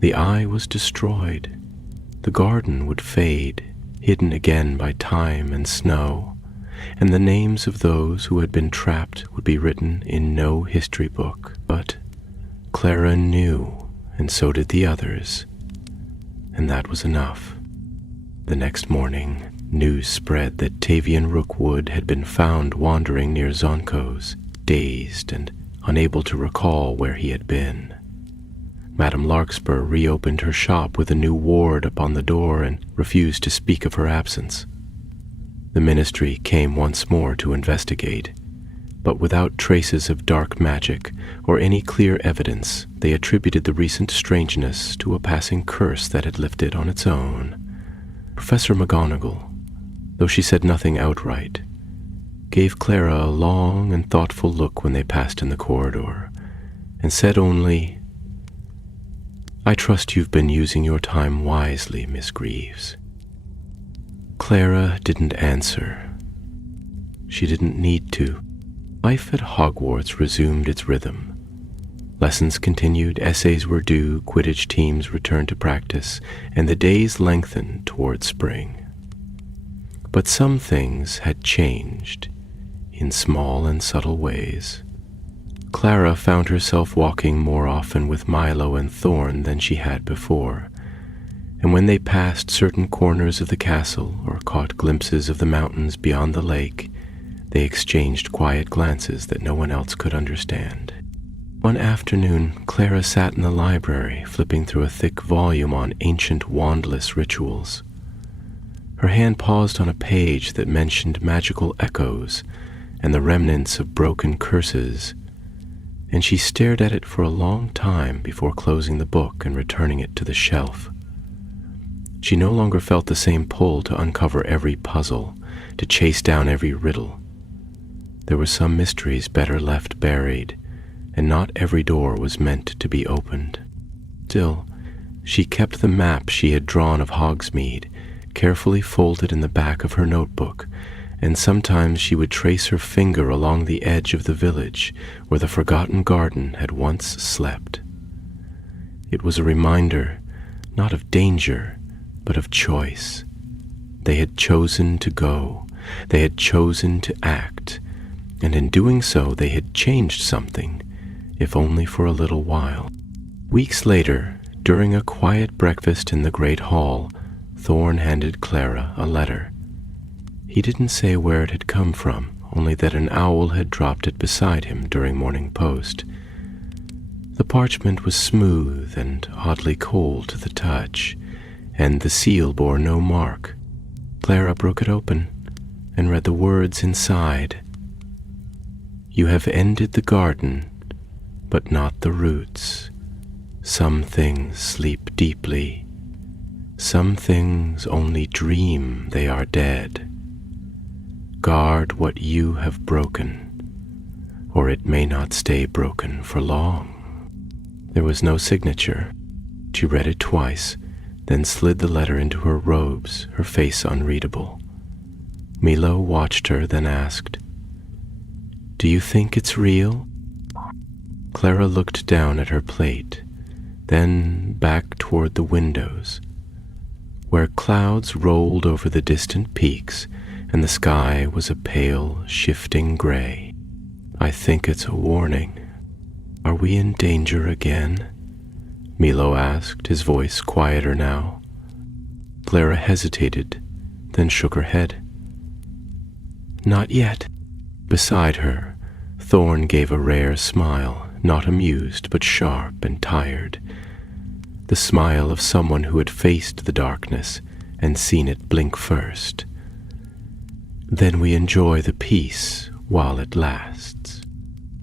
The eye was destroyed. The garden would fade, hidden again by time and snow, and the names of those who had been trapped would be written in no history book. But Clara knew, and so did the others, and that was enough. The next morning, news spread that Tavian Rookwood had been found wandering near Zonkos, dazed and unable to recall where he had been. Madame Larkspur reopened her shop with a new ward upon the door and refused to speak of her absence. The ministry came once more to investigate, but without traces of dark magic or any clear evidence, they attributed the recent strangeness to a passing curse that had lifted on its own. Professor McGonagall, though she said nothing outright, gave Clara a long and thoughtful look when they passed in the corridor, and said only, "I trust you've been using your time wisely, Miss Greaves." Clara didn't answer. She didn't need to. Life at Hogwarts resumed its rhythm. Lessons continued, essays were due, Quidditch teams returned to practice, and the days lengthened toward spring. But some things had changed, in small and subtle ways. Clara found herself walking more often with Milo and Thorn than she had before, and when they passed certain corners of the castle or caught glimpses of the mountains beyond the lake, they exchanged quiet glances that no one else could understand. One afternoon, Clara sat in the library, flipping through a thick volume on ancient wandless rituals. Her hand paused on a page that mentioned magical echoes and the remnants of broken curses, and she stared at it for a long time before closing the book and returning it to the shelf. She no longer felt the same pull to uncover every puzzle, to chase down every riddle. There were some mysteries better left buried, and not every door was meant to be opened. Still, she kept the map she had drawn of Hogsmeade carefully folded in the back of her notebook, and sometimes she would trace her finger along the edge of the village where the forgotten garden had once slept. It was a reminder, not of danger, but of choice. They had chosen to go, they had chosen to act, and in doing so they had changed something, if only for a little while. Weeks later, during a quiet breakfast in the great hall, Thorn handed Clara a letter. He didn't say where it had come from, only that an owl had dropped it beside him during morning post. The parchment was smooth and oddly cold to the touch, and the seal bore no mark. Clara broke it open and read the words inside. "You have ended the garden, but not the roots. Some things sleep deeply. Some things only dream they are dead. Guard what you have broken, or it may not stay broken for long." There was no signature. She read it twice, then slid the letter into her robes, her face unreadable. Milo watched her, then asked, "Do you think it's real?" Clara looked down at her plate, then back toward the windows, where clouds rolled over the distant peaks and the sky was a pale, shifting gray. "I think it's a warning. Are we in danger again?" Milo asked, his voice quieter now. Clara hesitated, then shook her head. "Not yet." Beside her, Thorn gave a rare smile, not amused but sharp and tired. The smile of someone who had faced the darkness and seen it blink first. "Then we enjoy the peace while it lasts."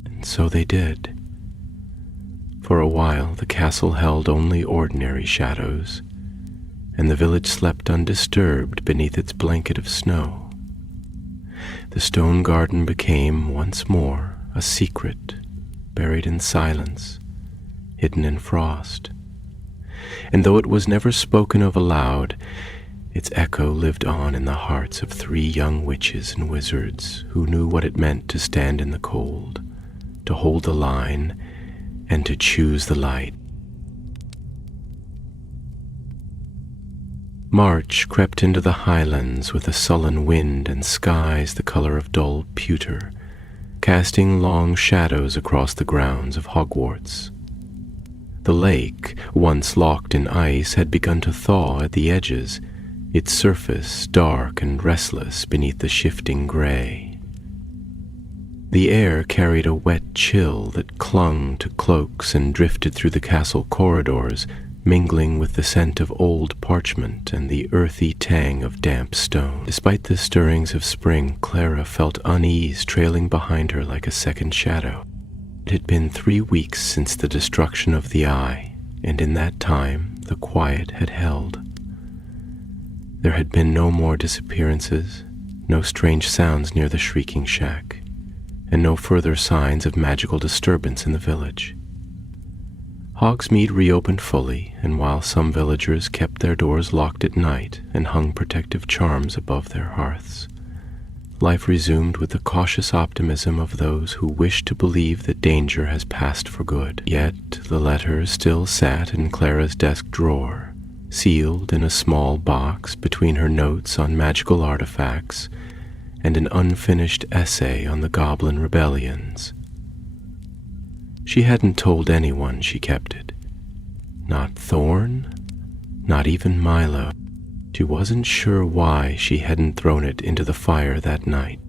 And so they did. For a while, the castle held only ordinary shadows, and the village slept undisturbed beneath its blanket of snow. the stone garden became once more a secret, buried in silence, hidden in frost. And though it was never spoken of aloud, its echo lived on in the hearts of 3 young witches and wizards who knew what it meant to stand in the cold, to hold the line, and to choose the light. March crept into the highlands with a sullen wind and skies the color of dull pewter, casting long shadows across the grounds of Hogwarts. The lake, once locked in ice, had begun to thaw at the edges, its surface dark and restless beneath the shifting gray. The air carried a wet chill that clung to cloaks and drifted through the castle corridors, mingling with the scent of old parchment and the earthy tang of damp stone. Despite the stirrings of spring, Clara felt unease trailing behind her like a second shadow. It had been 3 weeks since the destruction of the Eye, and in that time the quiet had held. There had been no more disappearances, no strange sounds near the shrieking shack, and no further signs of magical disturbance in the village. Hogsmeade reopened fully, and while some villagers kept their doors locked at night and hung protective charms above their hearths, life resumed with the cautious optimism of those who wish to believe that danger has passed for good. Yet the letters still sat in Clara's desk drawer, sealed in a small box between her notes on magical artifacts and an unfinished essay on the goblin rebellions. She hadn't told anyone she kept it. Not Thorn, not even Milo. She wasn't sure why she hadn't thrown it into the fire that night.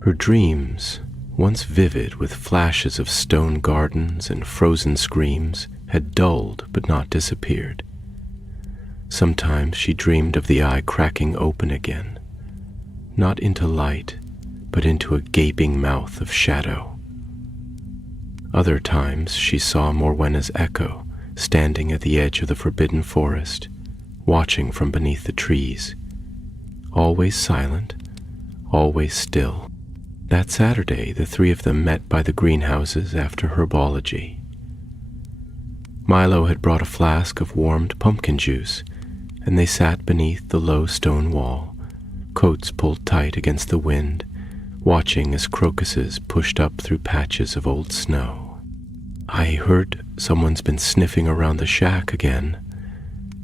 Her dreams, once vivid with flashes of stone gardens and frozen screams, had dulled but not disappeared. Sometimes she dreamed of the Eye cracking open again, not into light, but into a gaping mouth of shadow. Other times she saw Morwenna's echo standing at the edge of the forbidden forest, watching from beneath the trees, always silent, always still. That Saturday, the 3 of them met by the greenhouses after herbology. Milo had brought a flask of warmed pumpkin juice, and they sat beneath the low stone wall, coats pulled tight against the wind, watching as crocuses pushed up through patches of old snow. "I heard someone's been sniffing around the shack again,"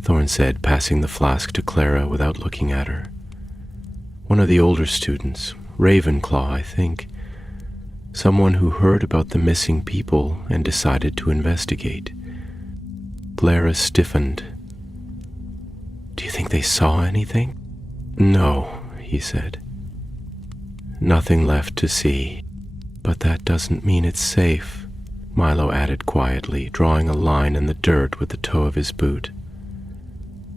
Thorn said, passing the flask to Clara without looking at her. "One of the older students, Ravenclaw, I think. Someone who heard about the missing people and decided to investigate." Clara stiffened. "Do you think they saw anything?" "No," he said. "Nothing left to see. But that doesn't mean it's safe," Milo added quietly, drawing a line in the dirt with the toe of his boot.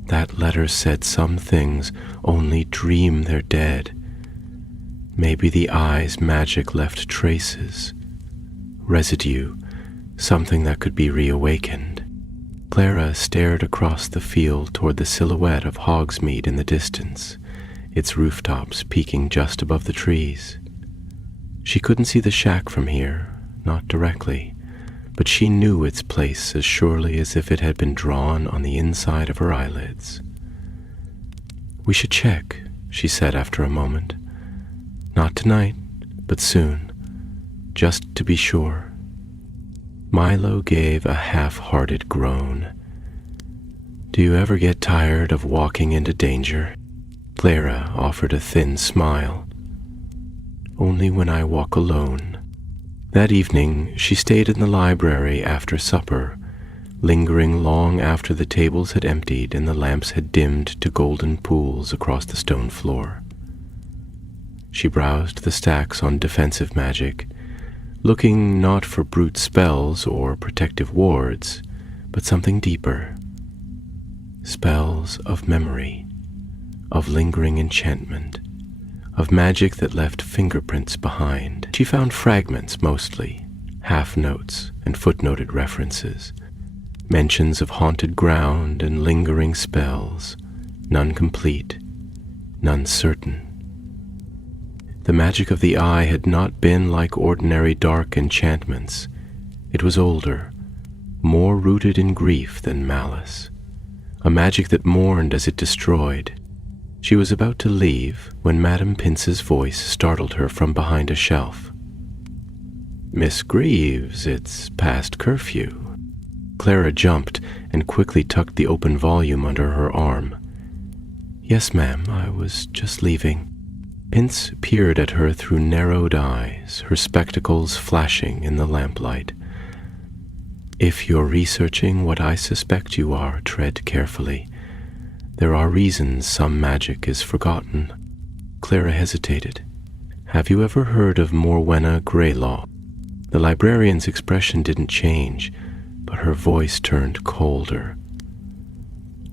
"That letter said some things only dream they're dead. Maybe the Eye's magic left traces, residue, something that could be reawakened." Clara stared across the field toward the silhouette of Hogsmeade in the distance, its rooftops peeking just above the trees. She couldn't see the shack from here, not directly, but she knew its place as surely as if it had been drawn on the inside of her eyelids. "We should check," she said after a moment. "Not tonight, but soon, just to be sure." Milo gave a half-hearted groan. "Do you ever get tired of walking into danger?" Clara offered a thin smile. "Only when I walk alone." That evening, she stayed in the library after supper, lingering long after the tables had emptied and the lamps had dimmed to golden pools across the stone floor. She browsed the stacks on defensive magic, looking not for brute spells or protective wards, but something deeper. Spells of memory, of lingering enchantment, of magic that left fingerprints behind. She found fragments mostly, half-notes and footnoted references, mentions of haunted ground and lingering spells, none complete, none certain. The magic of the eye had not been like ordinary dark enchantments. It was older, more rooted in grief than malice, a magic that mourned as it destroyed. She was about to leave when Madame Pince's voice startled her from behind a shelf. "Miss Greaves, it's past curfew." Clara jumped and quickly tucked the open volume under her arm. "Yes, ma'am, I was just leaving." Pince peered at her through narrowed eyes, her spectacles flashing in the lamplight. "If you're researching what I suspect you are, tread carefully. There are reasons some magic is forgotten." Clara hesitated. "Have you ever heard of Morwenna Greylaw?" The librarian's expression didn't change, but her voice turned colder.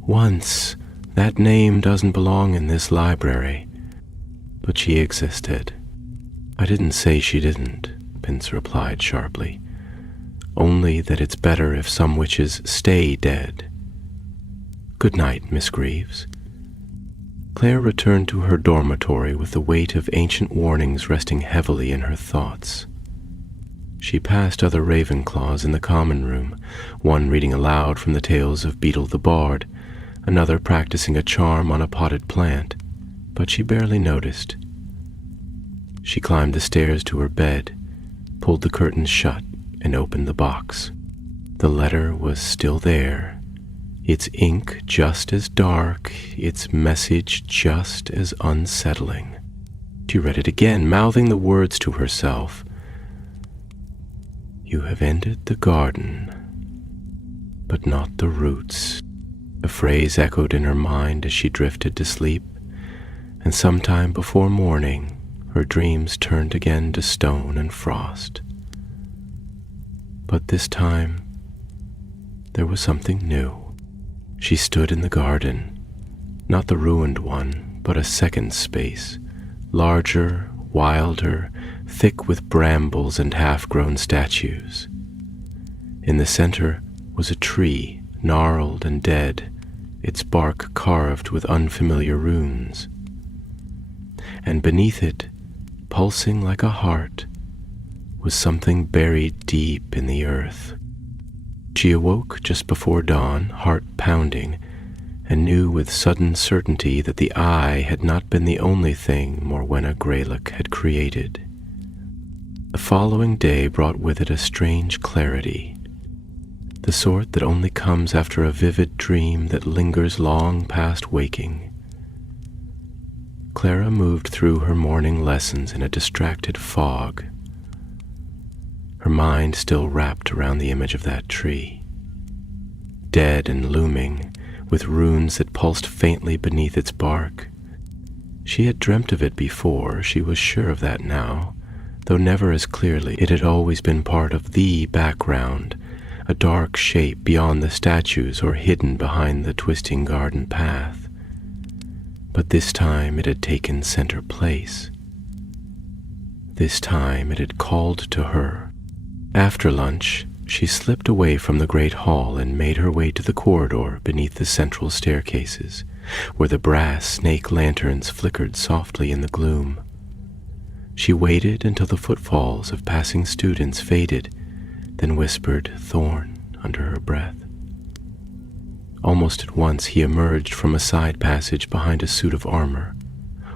"Once. That name doesn't belong in this library. But she existed." "I didn't say she didn't," Pince replied sharply. "Only that it's better if some witches stay dead. Good night, Miss Greaves." Claire returned to her dormitory with the weight of ancient warnings resting heavily in her thoughts. She passed other Ravenclaws in the common room, one reading aloud from the tales of Beetle the Bard, another practicing a charm on a potted plant, but she barely noticed. She climbed the stairs to her bed, pulled the curtains shut, and opened the box. The letter was still there, its ink just as dark, its message just as unsettling. She read it again, mouthing the words to herself. "You have ended the garden, but not the roots." The phrase echoed in her mind as she drifted to sleep, and sometime before morning, her dreams turned again to stone and frost. But this time, there was something new. She stood in the garden, not the ruined one, but a second space, larger, wilder, thick with brambles and half-grown statues. In the center was a tree, gnarled and dead, its bark carved with unfamiliar runes. And beneath it, pulsing like a heart, was something buried deep in the earth. She awoke just before dawn, heart pounding, and knew with sudden certainty that the eye had not been the only thing Morwenna Greylock had created. The following day brought with it a strange clarity, the sort that only comes after a vivid dream that lingers long past waking. Clara moved through her morning lessons in a distracted fog, her mind still wrapped around the image of that tree, dead and looming, with runes that pulsed faintly beneath its bark. She had dreamt of it before, she was sure of that now, though never as clearly. It had always been part of the background, a dark shape beyond the statues or hidden behind the twisting garden path. But this time it had taken center place. This time it had called to her. After lunch, she slipped away from the great hall and made her way to the corridor beneath the central staircases, where the brass snake lanterns flickered softly in the gloom. She waited until the footfalls of passing students faded, then whispered "Thorn" under her breath. Almost at once he emerged from a side passage behind a suit of armor,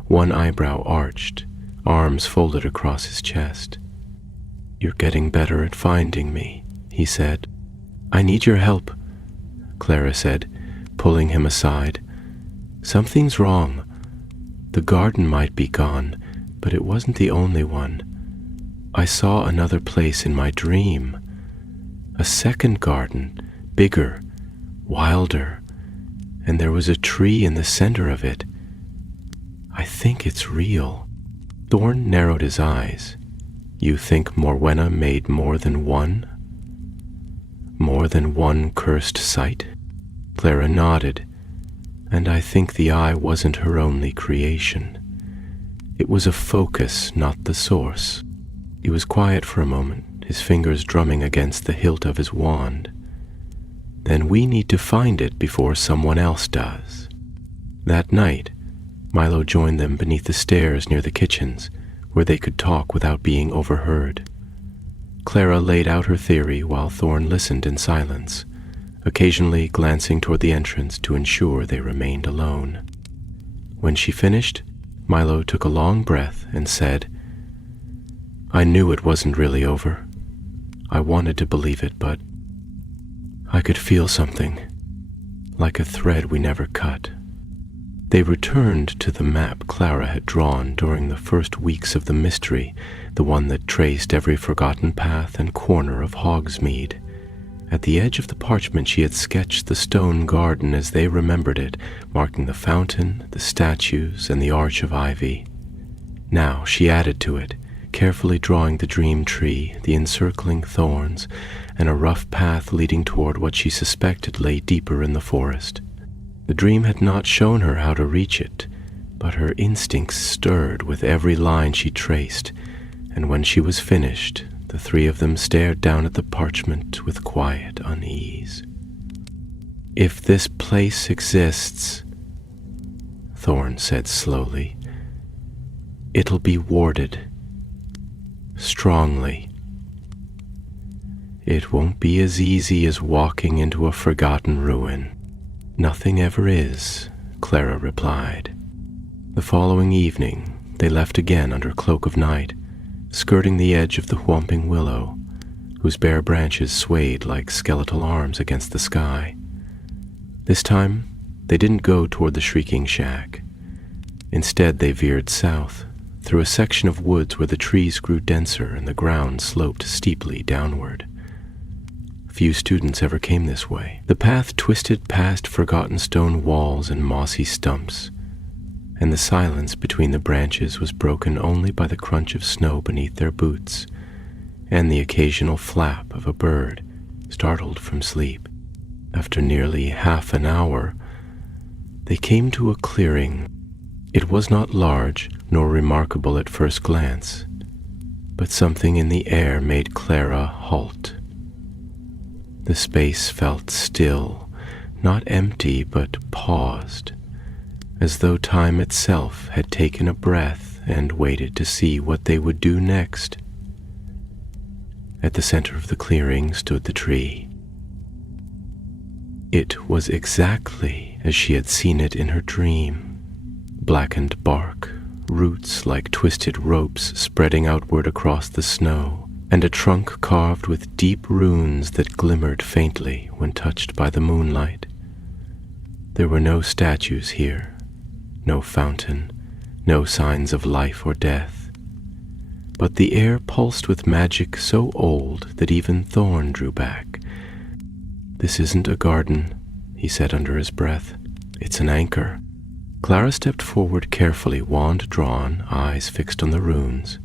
one eyebrow arched, arms folded across his chest. "You're getting better at finding me," he said. "I need your help," Clara said, pulling him aside. "Something's wrong. The garden might be gone, but it wasn't the only one. I saw another place in my dream. A second garden, bigger, wilder, and there was a tree in the center of it. I think it's real." Thorn narrowed his eyes. "You think Morwenna made more than one? More than one cursed sight?" Clara nodded. "And I think the eye wasn't her only creation. It was a focus, not the source." He was quiet for a moment, his fingers drumming against the hilt of his wand. "Then we need to find it before someone else does." That night, Milo joined them beneath the stairs near the kitchens, where they could talk without being overheard. Clara laid out her theory while Thorn listened in silence, occasionally glancing toward the entrance to ensure they remained alone. When she finished, Milo took a long breath and said, "I knew it wasn't really over. I wanted to believe it, but I could feel something, like a thread we never cut." They returned to the map Clara had drawn during the first weeks of the mystery, the one that traced every forgotten path and corner of Hogsmeade. At the edge of the parchment she had sketched the stone garden as they remembered it, marking the fountain, the statues, and the arch of ivy. Now she added to it, carefully drawing the dream tree, the encircling thorns, and a rough path leading toward what she suspected lay deeper in the forest. The dream had not shown her how to reach it, but her instincts stirred with every line she traced, and when she was finished, the three of them stared down at the parchment with quiet unease. "If this place exists," Thorn said slowly, "it'll be warded. Strongly. It won't be as easy as walking into a forgotten ruin." "Nothing ever is," Clara replied. The following evening, they left again under cloak of night, skirting the edge of the whomping willow, whose bare branches swayed like skeletal arms against the sky. This time, they didn't go toward the shrieking shack. Instead, they veered south, through a section of woods where the trees grew denser and the ground sloped steeply downward. Few students ever came this way. The path twisted past forgotten stone walls and mossy stumps, and the silence between the branches was broken only by the crunch of snow beneath their boots and the occasional flap of a bird startled from sleep. After nearly half an hour, they came to a clearing. It was not large nor remarkable at first glance, but something in the air made Clara halt. The space felt still, not empty but paused, as though time itself had taken a breath and waited to see what they would do next. At the center of the clearing stood the tree. It was exactly as she had seen it in her dream. Blackened bark, roots like twisted ropes spreading outward across the snow, and a trunk carved with deep runes that glimmered faintly when touched by the moonlight. There were no statues here, no fountain, no signs of life or death. But the air pulsed with magic so old that even Thorn drew back. "This isn't a garden," he said under his breath. "It's an anchor." Clara stepped forward carefully, wand drawn, eyes fixed on the runes.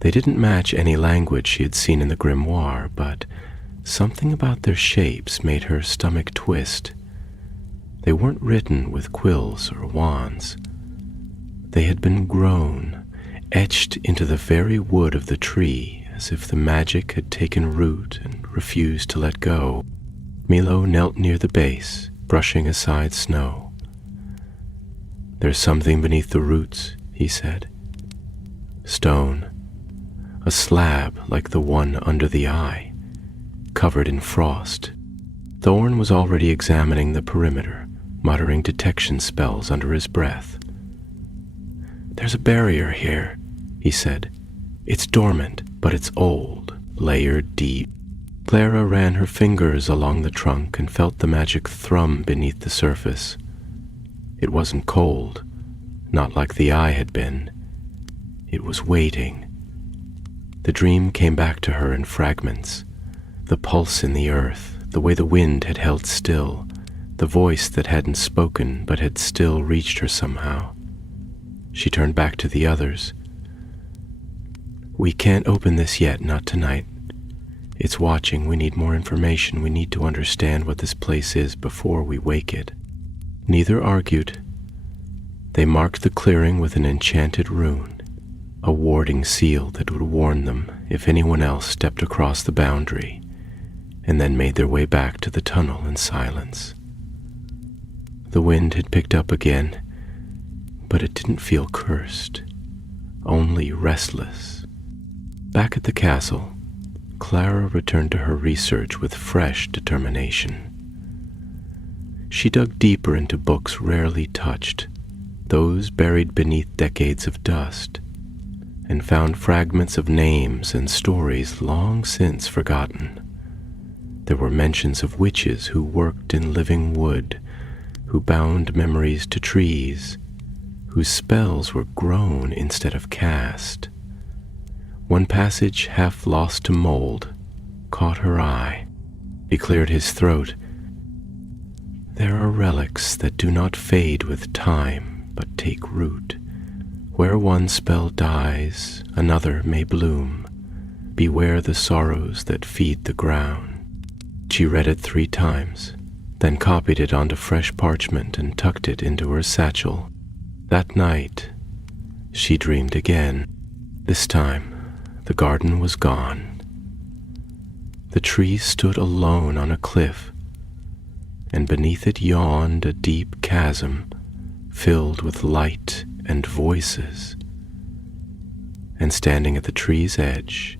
They didn't match any language she had seen in the grimoire, but something about their shapes made her stomach twist. They weren't written with quills or wands. They had been grown, etched into the very wood of the tree, as if the magic had taken root and refused to let go. Milo knelt near the base, brushing aside snow. "There's something beneath the roots," he said. "Stone. A slab like the one under the eye, covered in frost." Thorn was already examining the perimeter, muttering detection spells under his breath. "There's a barrier here," he said. "It's dormant, but it's old, layered deep." Clara ran her fingers along the trunk and felt the magic thrum beneath the surface. It wasn't cold, not like the eye had been. It was waiting. The dream came back to her in fragments. The pulse in the earth, the way the wind had held still, the voice that hadn't spoken but had still reached her somehow. She turned back to the others. "We can't open this yet, not tonight. It's watching. We need more information. We need to understand what this place is before we wake it." Neither argued. They marked the clearing with an enchanted rune, a warding seal that would warn them if anyone else stepped across the boundary, and then made their way back to the tunnel in silence. The wind had picked up again, but it didn't feel cursed, only restless. Back at the castle, Clara returned to her research with fresh determination. She dug deeper into books rarely touched, those buried beneath decades of dust, and found fragments of names and stories long since forgotten. There were mentions of witches who worked in living wood, who bound memories to trees, whose spells were grown instead of cast. One passage, half lost to mold, caught her eye. He cleared his throat. There are relics that do not fade with time, but take root. Where one spell dies, another may bloom. Beware the sorrows that feed the ground. She read it 3 times, then copied it onto fresh parchment and tucked it into her satchel. That night, she dreamed again. This time, the garden was gone. The trees stood alone on a cliff, and beneath it yawned a deep chasm filled with light and voices. And standing at the tree's edge,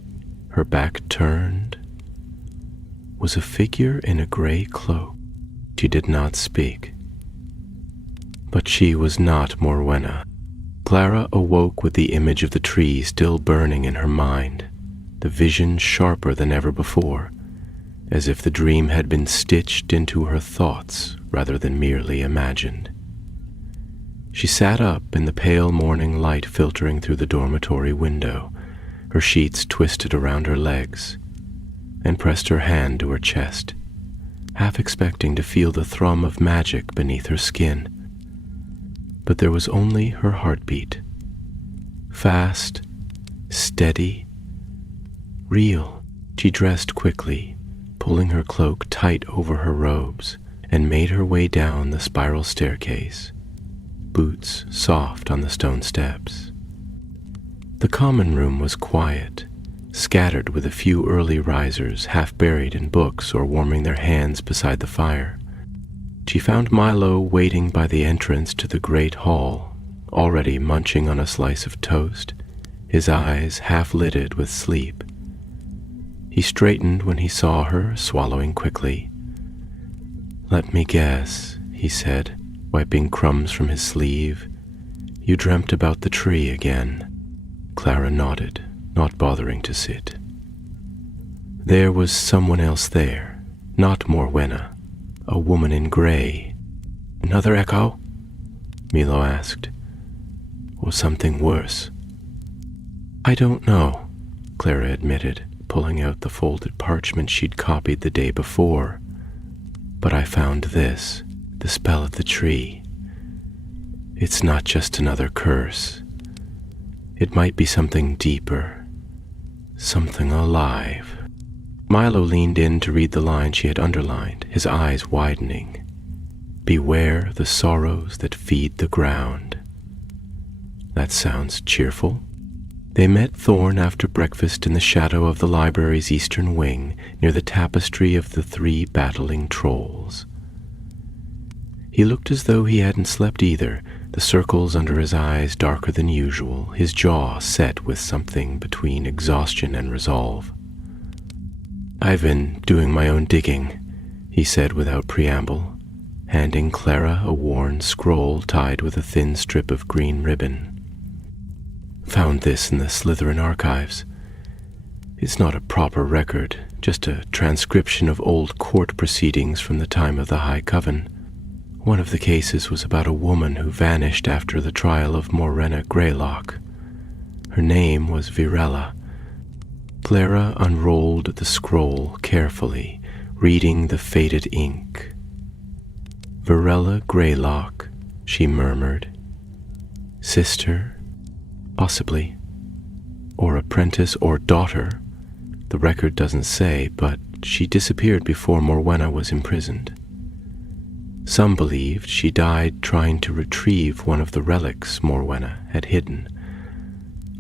her back turned, was a figure in a gray cloak. She did not speak. But she was not Morwenna. Clara awoke with the image of the tree still burning in her mind, the vision sharper than ever before, as if the dream had been stitched into her thoughts rather than merely imagined. She sat up in the pale morning light filtering through the dormitory window, her sheets twisted around her legs, and pressed her hand to her chest, half expecting to feel the thrum of magic beneath her skin. But there was only her heartbeat, fast, steady, real. She dressed quickly, pulling her cloak tight over her robes, and made her way down the spiral staircase, boots soft on the stone steps. The common room was quiet, scattered with a few early risers half buried in books or warming their hands beside the fire. She found Milo waiting by the entrance to the great hall, already munching on a slice of toast, his eyes half-lidded with sleep. He straightened when he saw her, swallowing quickly. "Let me guess," he said, wiping crumbs from his sleeve. "You dreamt about the tree again." Clara nodded, not bothering to sit. There was someone else there, not Morwenna, a woman in gray. "Another echo?" Milo asked. "Or something worse?" "I don't know," Clara admitted, pulling out the folded parchment she'd copied the day before. "But I found this, the spell of the tree. It's not just another curse. It might be something deeper, something alive." Milo leaned in to read the line she had underlined, his eyes widening. "Beware the sorrows that feed the ground." That sounds cheerful. They met Thorn after breakfast in the shadow of the library's eastern wing, near the tapestry of the 3 battling trolls. He looked as though he hadn't slept either, the circles under his eyes darker than usual, his jaw set with something between exhaustion and resolve. "I've been doing my own digging," he said without preamble, handing Clara a worn scroll tied with a thin strip of green ribbon. "Found this in the Slytherin archives. It's not a proper record, just a transcription of old court proceedings from the time of the High Coven. One of the cases was about a woman who vanished after the trial of Morwenna Greylock. Her name was Virella." Clara unrolled the scroll carefully, reading the faded ink. "Virella Greylock," she murmured. "Sister, possibly, or apprentice or daughter. The record doesn't say, but she disappeared before Morwenna was imprisoned. Some believed she died trying to retrieve one of the relics Morwenna had hidden.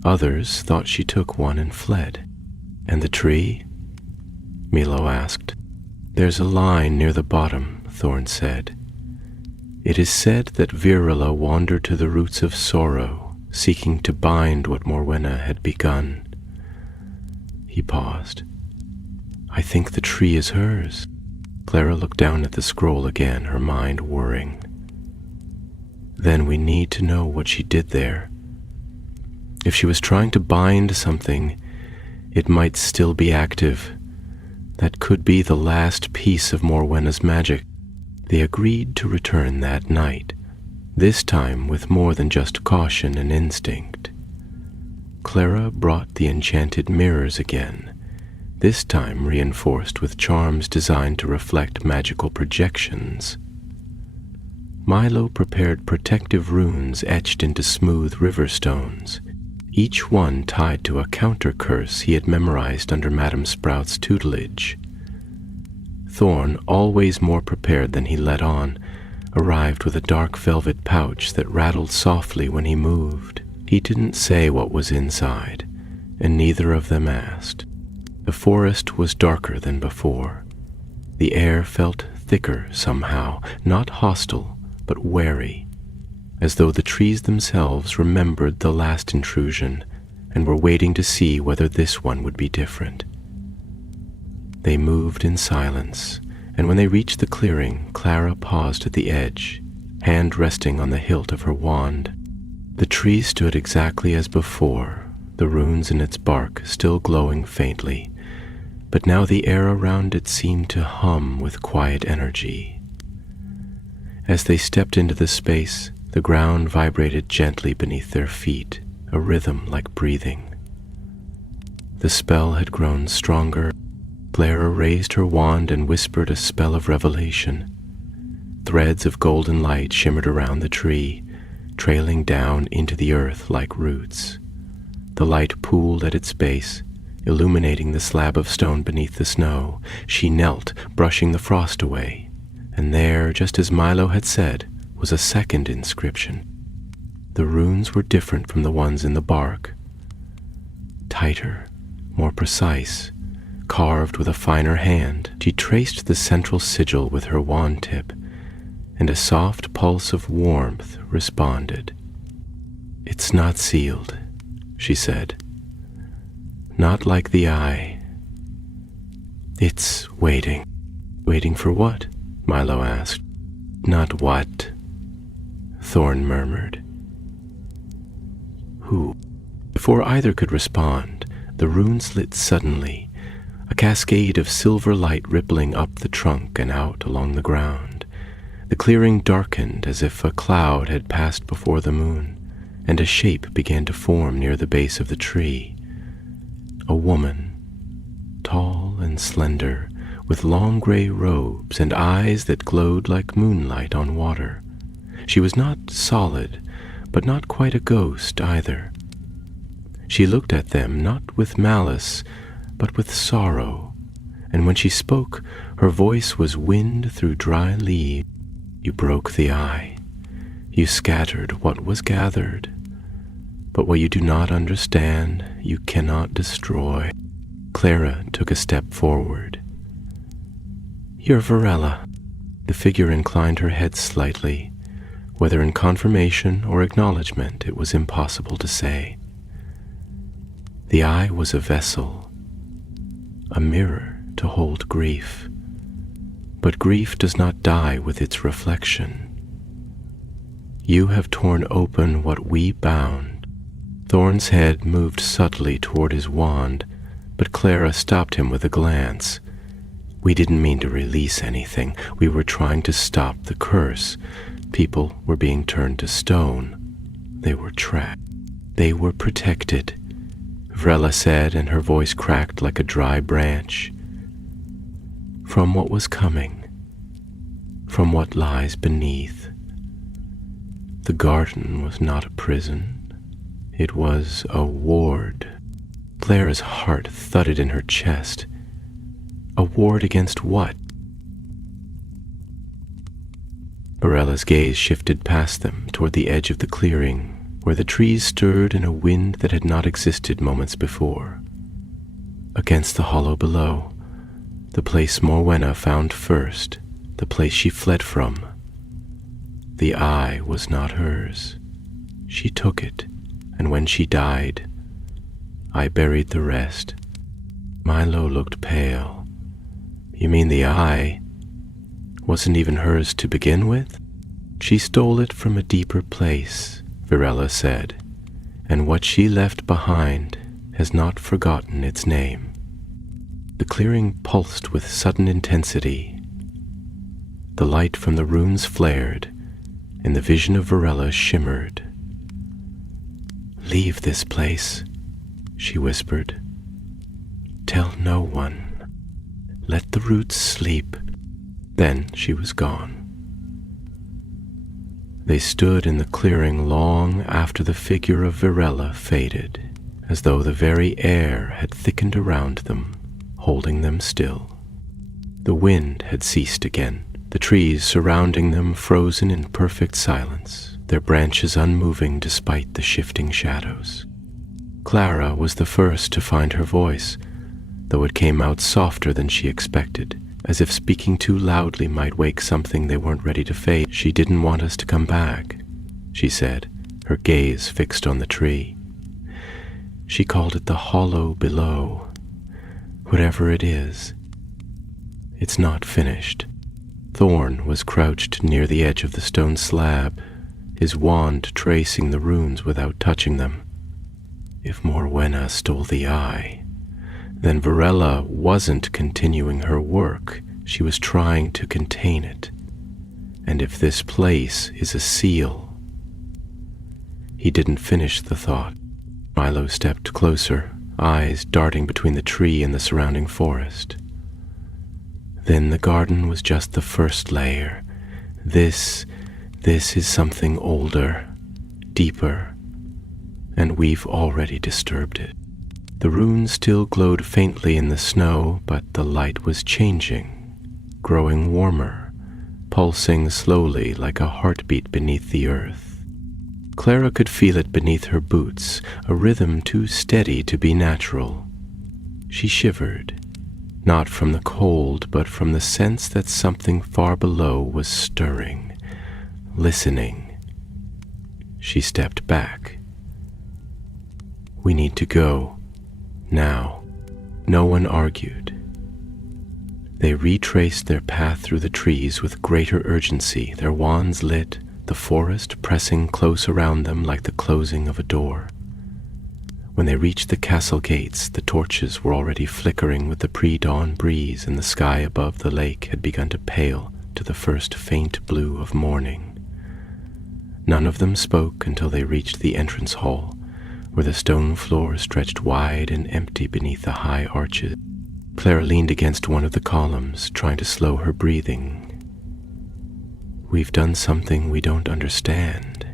Others thought she took one and fled." "And the tree?" Milo asked. "There's a line near the bottom," Thorn said. "It is said that Virella wandered to the roots of sorrow seeking to bind what Morwenna had begun. He paused. "I think the tree is hers." Clara looked down at the scroll again, her mind whirring. "Then we need to know what she did there. If she was trying to bind something, it might still be active. That could be the last piece of Morwenna's magic." They agreed to return that night, this time with more than just caution and instinct. Clara brought the enchanted mirrors again, this time reinforced with charms designed to reflect magical projections. Milo prepared protective runes etched into smooth river stones, each one tied to a counter curse he had memorized under Madame Sprout's tutelage. Thorn, always more prepared than he let on, arrived with a dark velvet pouch that rattled softly when he moved. He didn't say what was inside, and neither of them asked. The forest was darker than before. The air felt thicker somehow, not hostile, but wary, as though the trees themselves remembered the last intrusion and were waiting to see whether this one would be different. They moved in silence, and when they reached the clearing, Clara paused at the edge, hand resting on the hilt of her wand. The tree stood exactly as before, the runes in its bark still glowing faintly, but now the air around it seemed to hum with quiet energy. As they stepped into the space, the ground vibrated gently beneath their feet, a rhythm like breathing. The spell had grown stronger. Clara raised her wand and whispered a spell of revelation. Threads of golden light shimmered around the tree, trailing down into the earth like roots. The light pooled at its base, illuminating the slab of stone beneath the snow. She knelt, brushing the frost away, and there, just as Milo had said, was a second inscription. The runes were different from the ones in the bark. Tighter, more precise, carved with a finer hand. She traced the central sigil with her wand tip, and a soft pulse of warmth responded. "It's not sealed," she said. "Not like the eye. It's waiting." "Waiting for what?" Milo asked. "Not what," Thorn murmured. "Who?" Before either could respond, the runes lit suddenly, a cascade of silver light rippling up the trunk and out along the ground. The clearing darkened as if a cloud had passed before the moon, and a shape began to form near the base of the tree. A woman, tall and slender, with long gray robes and eyes that glowed like moonlight on water. She was not solid, but not quite a ghost either. She looked at them not with malice, but with sorrow, and when she spoke, her voice was wind through dry leaves. "You broke the eye. You scattered what was gathered. But what you do not understand, you cannot destroy." Clara took a step forward. "You're Varela." The figure inclined her head slightly. Whether in confirmation or acknowledgement, it was impossible to say. The eye was a vessel, a mirror to hold grief. But grief does not die with its reflection. You have torn open what we bound. Thorn's head moved subtly toward his wand, but Clara stopped him with a glance. "We didn't mean to release anything. We were trying to stop the curse. People were being turned to stone. They were trapped. They were protected," Vrella said, and her voice cracked like a dry branch. "From what was coming, from what lies beneath. The garden was not a prison. It was a ward." Clara's heart thudded in her chest. A ward against what? Barella's gaze shifted past them toward the edge of the clearing, where the trees stirred in a wind that had not existed moments before. Against the hollow below, the place Morwenna found first, the place she fled from. The eye was not hers. She took it, and when she died, I buried the rest." Milo looked pale. "You mean the eye wasn't even hers to begin with?" "She stole it from a deeper place," Virella said, "and what she left behind has not forgotten its name." The clearing pulsed with sudden intensity. The light from the runes flared, and the vision of Virella shimmered. "Leave this place," she whispered. "Tell no one. Let the roots sleep." Then she was gone. They stood in the clearing long after the figure of Virella faded, as though the very air had thickened around them, holding them still. The wind had ceased again, the trees surrounding them frozen in perfect silence, their branches unmoving despite the shifting shadows. Clara was the first to find her voice, though it came out softer than she expected, as if speaking too loudly might wake something they weren't ready to face. "She didn't want us to come back," she said, her gaze fixed on the tree. "She called it the hollow below. Whatever it is, it's not finished." Thorn was crouched near the edge of the stone slab, his wand tracing the runes without touching them. If Morwenna stole the eye, then Virella wasn't continuing her work, she was trying to contain it. And if this place is a seal... He didn't finish the thought. Milo stepped closer, eyes darting between the tree and the surrounding forest. "Then the garden was just the first layer. This is something older, deeper, and we've already disturbed it." The runes still glowed faintly in the snow, but the light was changing, growing warmer, pulsing slowly like a heartbeat beneath the earth. Clara could feel it beneath her boots, a rhythm too steady to be natural. She shivered, not from the cold, but from the sense that something far below was stirring, listening. She stepped back. "We need to go. Now." No one argued. They retraced their path through the trees with greater urgency, their wands lit, the forest pressing close around them like the closing of a door. When they reached the castle gates, the torches were already flickering with the pre-dawn breeze, and the sky above the lake had begun to pale to the first faint blue of morning. None of them spoke until they reached the entrance hall, where the stone floor stretched wide and empty beneath the high arches. Clara leaned against one of the columns, trying to slow her breathing. "We've done something we don't understand.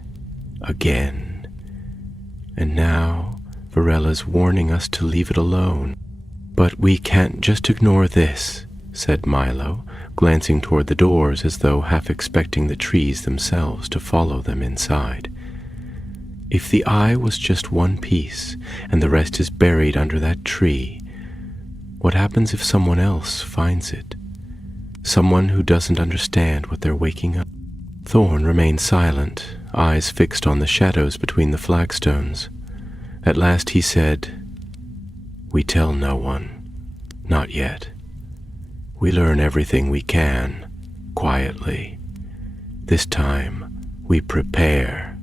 Again. And now Virella's warning us to leave it alone. But we can't just ignore this," said Milo, glancing toward the doors as though half expecting the trees themselves to follow them inside. "If the eye was just one piece, and the rest is buried under that tree, what happens if someone else finds it? Someone who doesn't understand what they're waking up?" Thorn remained silent, eyes fixed on the shadows between the flagstones. At last he said, "We tell no one. Not yet. We learn everything we can, quietly. This time, we prepare."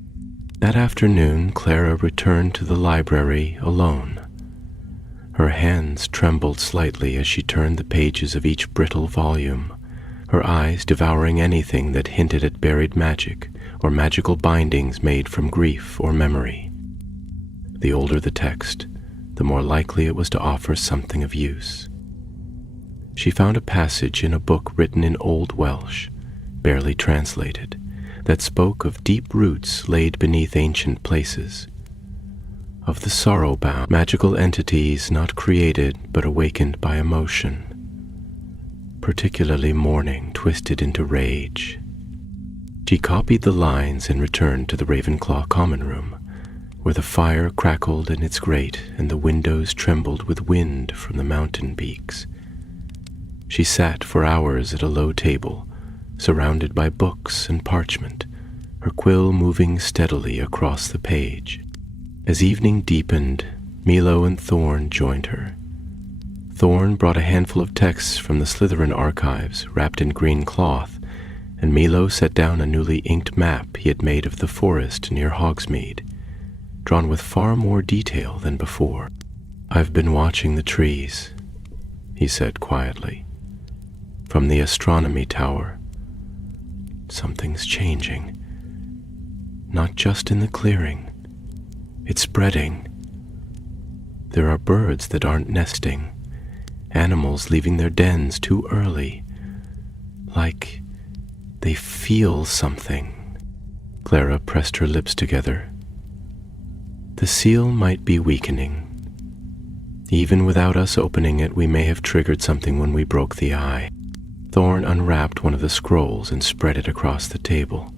That afternoon, Clara returned to the library alone. Her hands trembled slightly as she turned the pages of each brittle volume, her eyes devouring anything that hinted at buried magic or magical bindings made from grief or memory. The older the text, the more likely it was to offer something of use. She found a passage in a book written in Old Welsh, barely translated, that spoke of deep roots laid beneath ancient places, of the sorrow-bound magical entities not created but awakened by emotion, particularly mourning twisted into rage. She copied the lines and returned to the Ravenclaw common room, where the fire crackled in its grate and the windows trembled with wind from the mountain peaks. She sat for hours at a low table, surrounded by books and parchment, her quill moving steadily across the page. As evening deepened, Milo and Thorn joined her. Thorn brought a handful of texts from the Slytherin archives wrapped in green cloth, and Milo set down a newly inked map he had made of the forest near Hogsmeade, drawn with far more detail than before. "I've been watching the trees," he said quietly. "From the astronomy tower. Something's changing. Not just in the clearing. It's spreading. There are birds that aren't nesting, animals leaving their dens too early, like they feel something." Clara pressed her lips together. "The seal might be weakening. Even without us opening it, we may have triggered something when we broke the eye." Thorn unwrapped one of the scrolls and spread it across the table.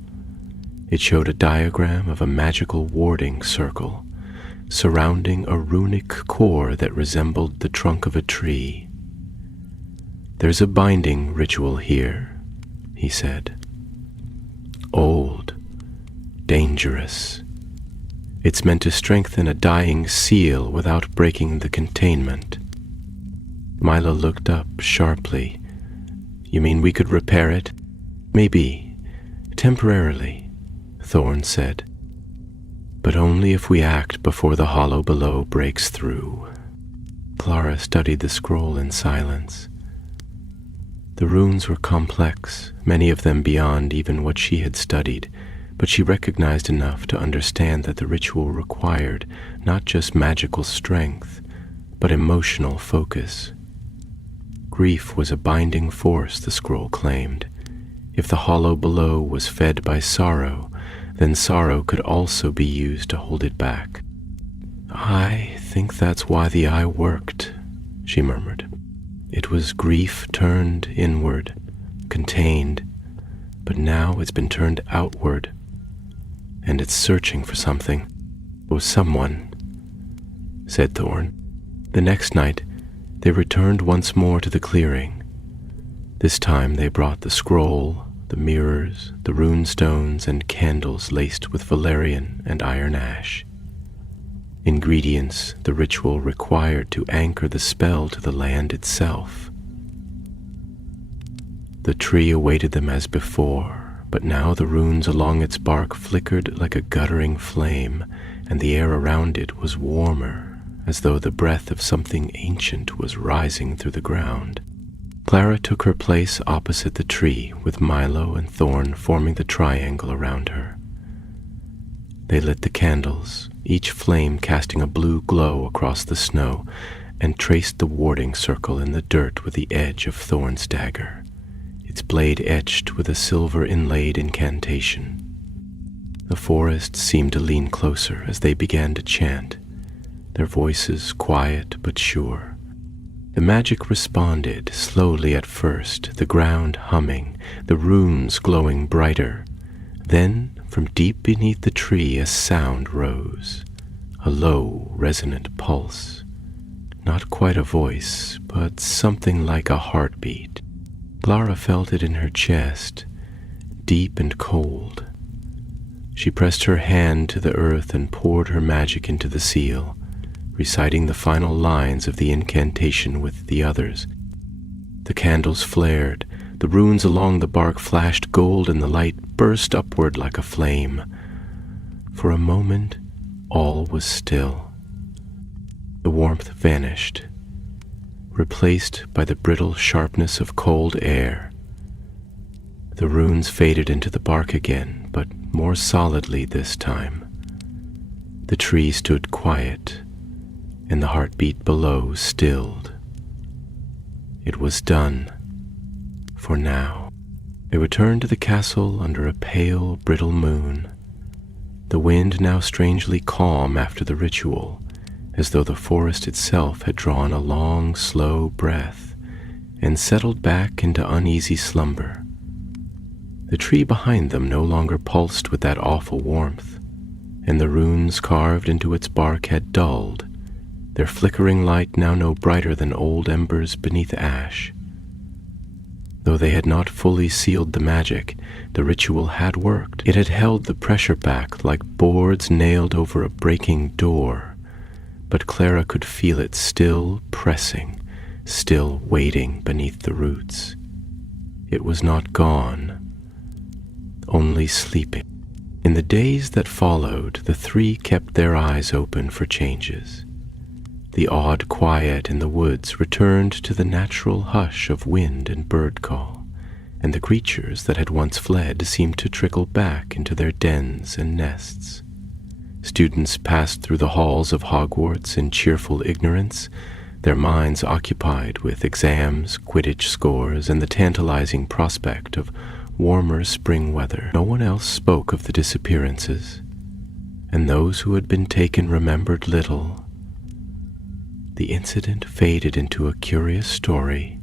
It showed a diagram of a magical warding circle surrounding a runic core that resembled the trunk of a tree. "There's a binding ritual here," he said. "Old, dangerous. It's meant to strengthen a dying seal without breaking the containment." Milo looked up sharply. "You mean we could repair it?" "Maybe, temporarily," Thorn said. "But only if we act before the hollow below breaks through." Clara studied the scroll in silence. The runes were complex, many of them beyond even what she had studied, but she recognized enough to understand that the ritual required not just magical strength, but emotional focus. Grief was a binding force, the scroll claimed. If the hollow below was fed by sorrow, then sorrow could also be used to hold it back. "I think that's why the eye worked," she murmured. "It was grief turned inward, contained, but now it's been turned outward, and it's searching for something, or someone," said Thorn. The next night, they returned once more to the clearing. This time they brought the scroll, the mirrors, the rune stones, and candles laced with valerian and iron ash. Ingredients the ritual required to anchor the spell to the land itself. The tree awaited them as before, but now the runes along its bark flickered like a guttering flame, and the air around it was warmer, as though the breath of something ancient was rising through the ground. Clara took her place opposite the tree, with Milo and Thorn forming the triangle around her. They lit the candles, each flame casting a blue glow across the snow, and traced the warding circle in the dirt with the edge of Thorn's dagger, its blade etched with a silver-inlaid incantation. The forest seemed to lean closer as they began to chant, their voices quiet but sure. The magic responded, slowly at first, the ground humming, the runes glowing brighter. Then, from deep beneath the tree, a sound rose, a low, resonant pulse. Not quite a voice, but something like a heartbeat. Clara felt it in her chest, deep and cold. She pressed her hand to the earth and poured her magic into the seal, reciting the final lines of the incantation with the others. The candles flared, the runes along the bark flashed gold, and the light burst upward like a flame. For a moment, all was still. The warmth vanished, replaced by the brittle sharpness of cold air. The runes faded into the bark again, but more solidly this time. The tree stood quiet, and the heartbeat below stilled. It was done, for now. They returned to the castle under a pale, brittle moon, the wind now strangely calm after the ritual, as though the forest itself had drawn a long, slow breath and settled back into uneasy slumber. The tree behind them no longer pulsed with that awful warmth, and the runes carved into its bark had dulled, their flickering light now no brighter than old embers beneath ash. Though they had not fully sealed the magic, the ritual had worked. It had held the pressure back like boards nailed over a breaking door, but Clara could feel it still pressing, still waiting beneath the roots. It was not gone, only sleeping. In the days that followed, the three kept their eyes open for changes. The odd quiet in the woods returned to the natural hush of wind and bird call, and the creatures that had once fled seemed to trickle back into their dens and nests. Students passed through the halls of Hogwarts in cheerful ignorance, their minds occupied with exams, Quidditch scores, and the tantalizing prospect of warmer spring weather. No one else spoke of the disappearances, and those who had been taken remembered little. The incident faded into a curious story,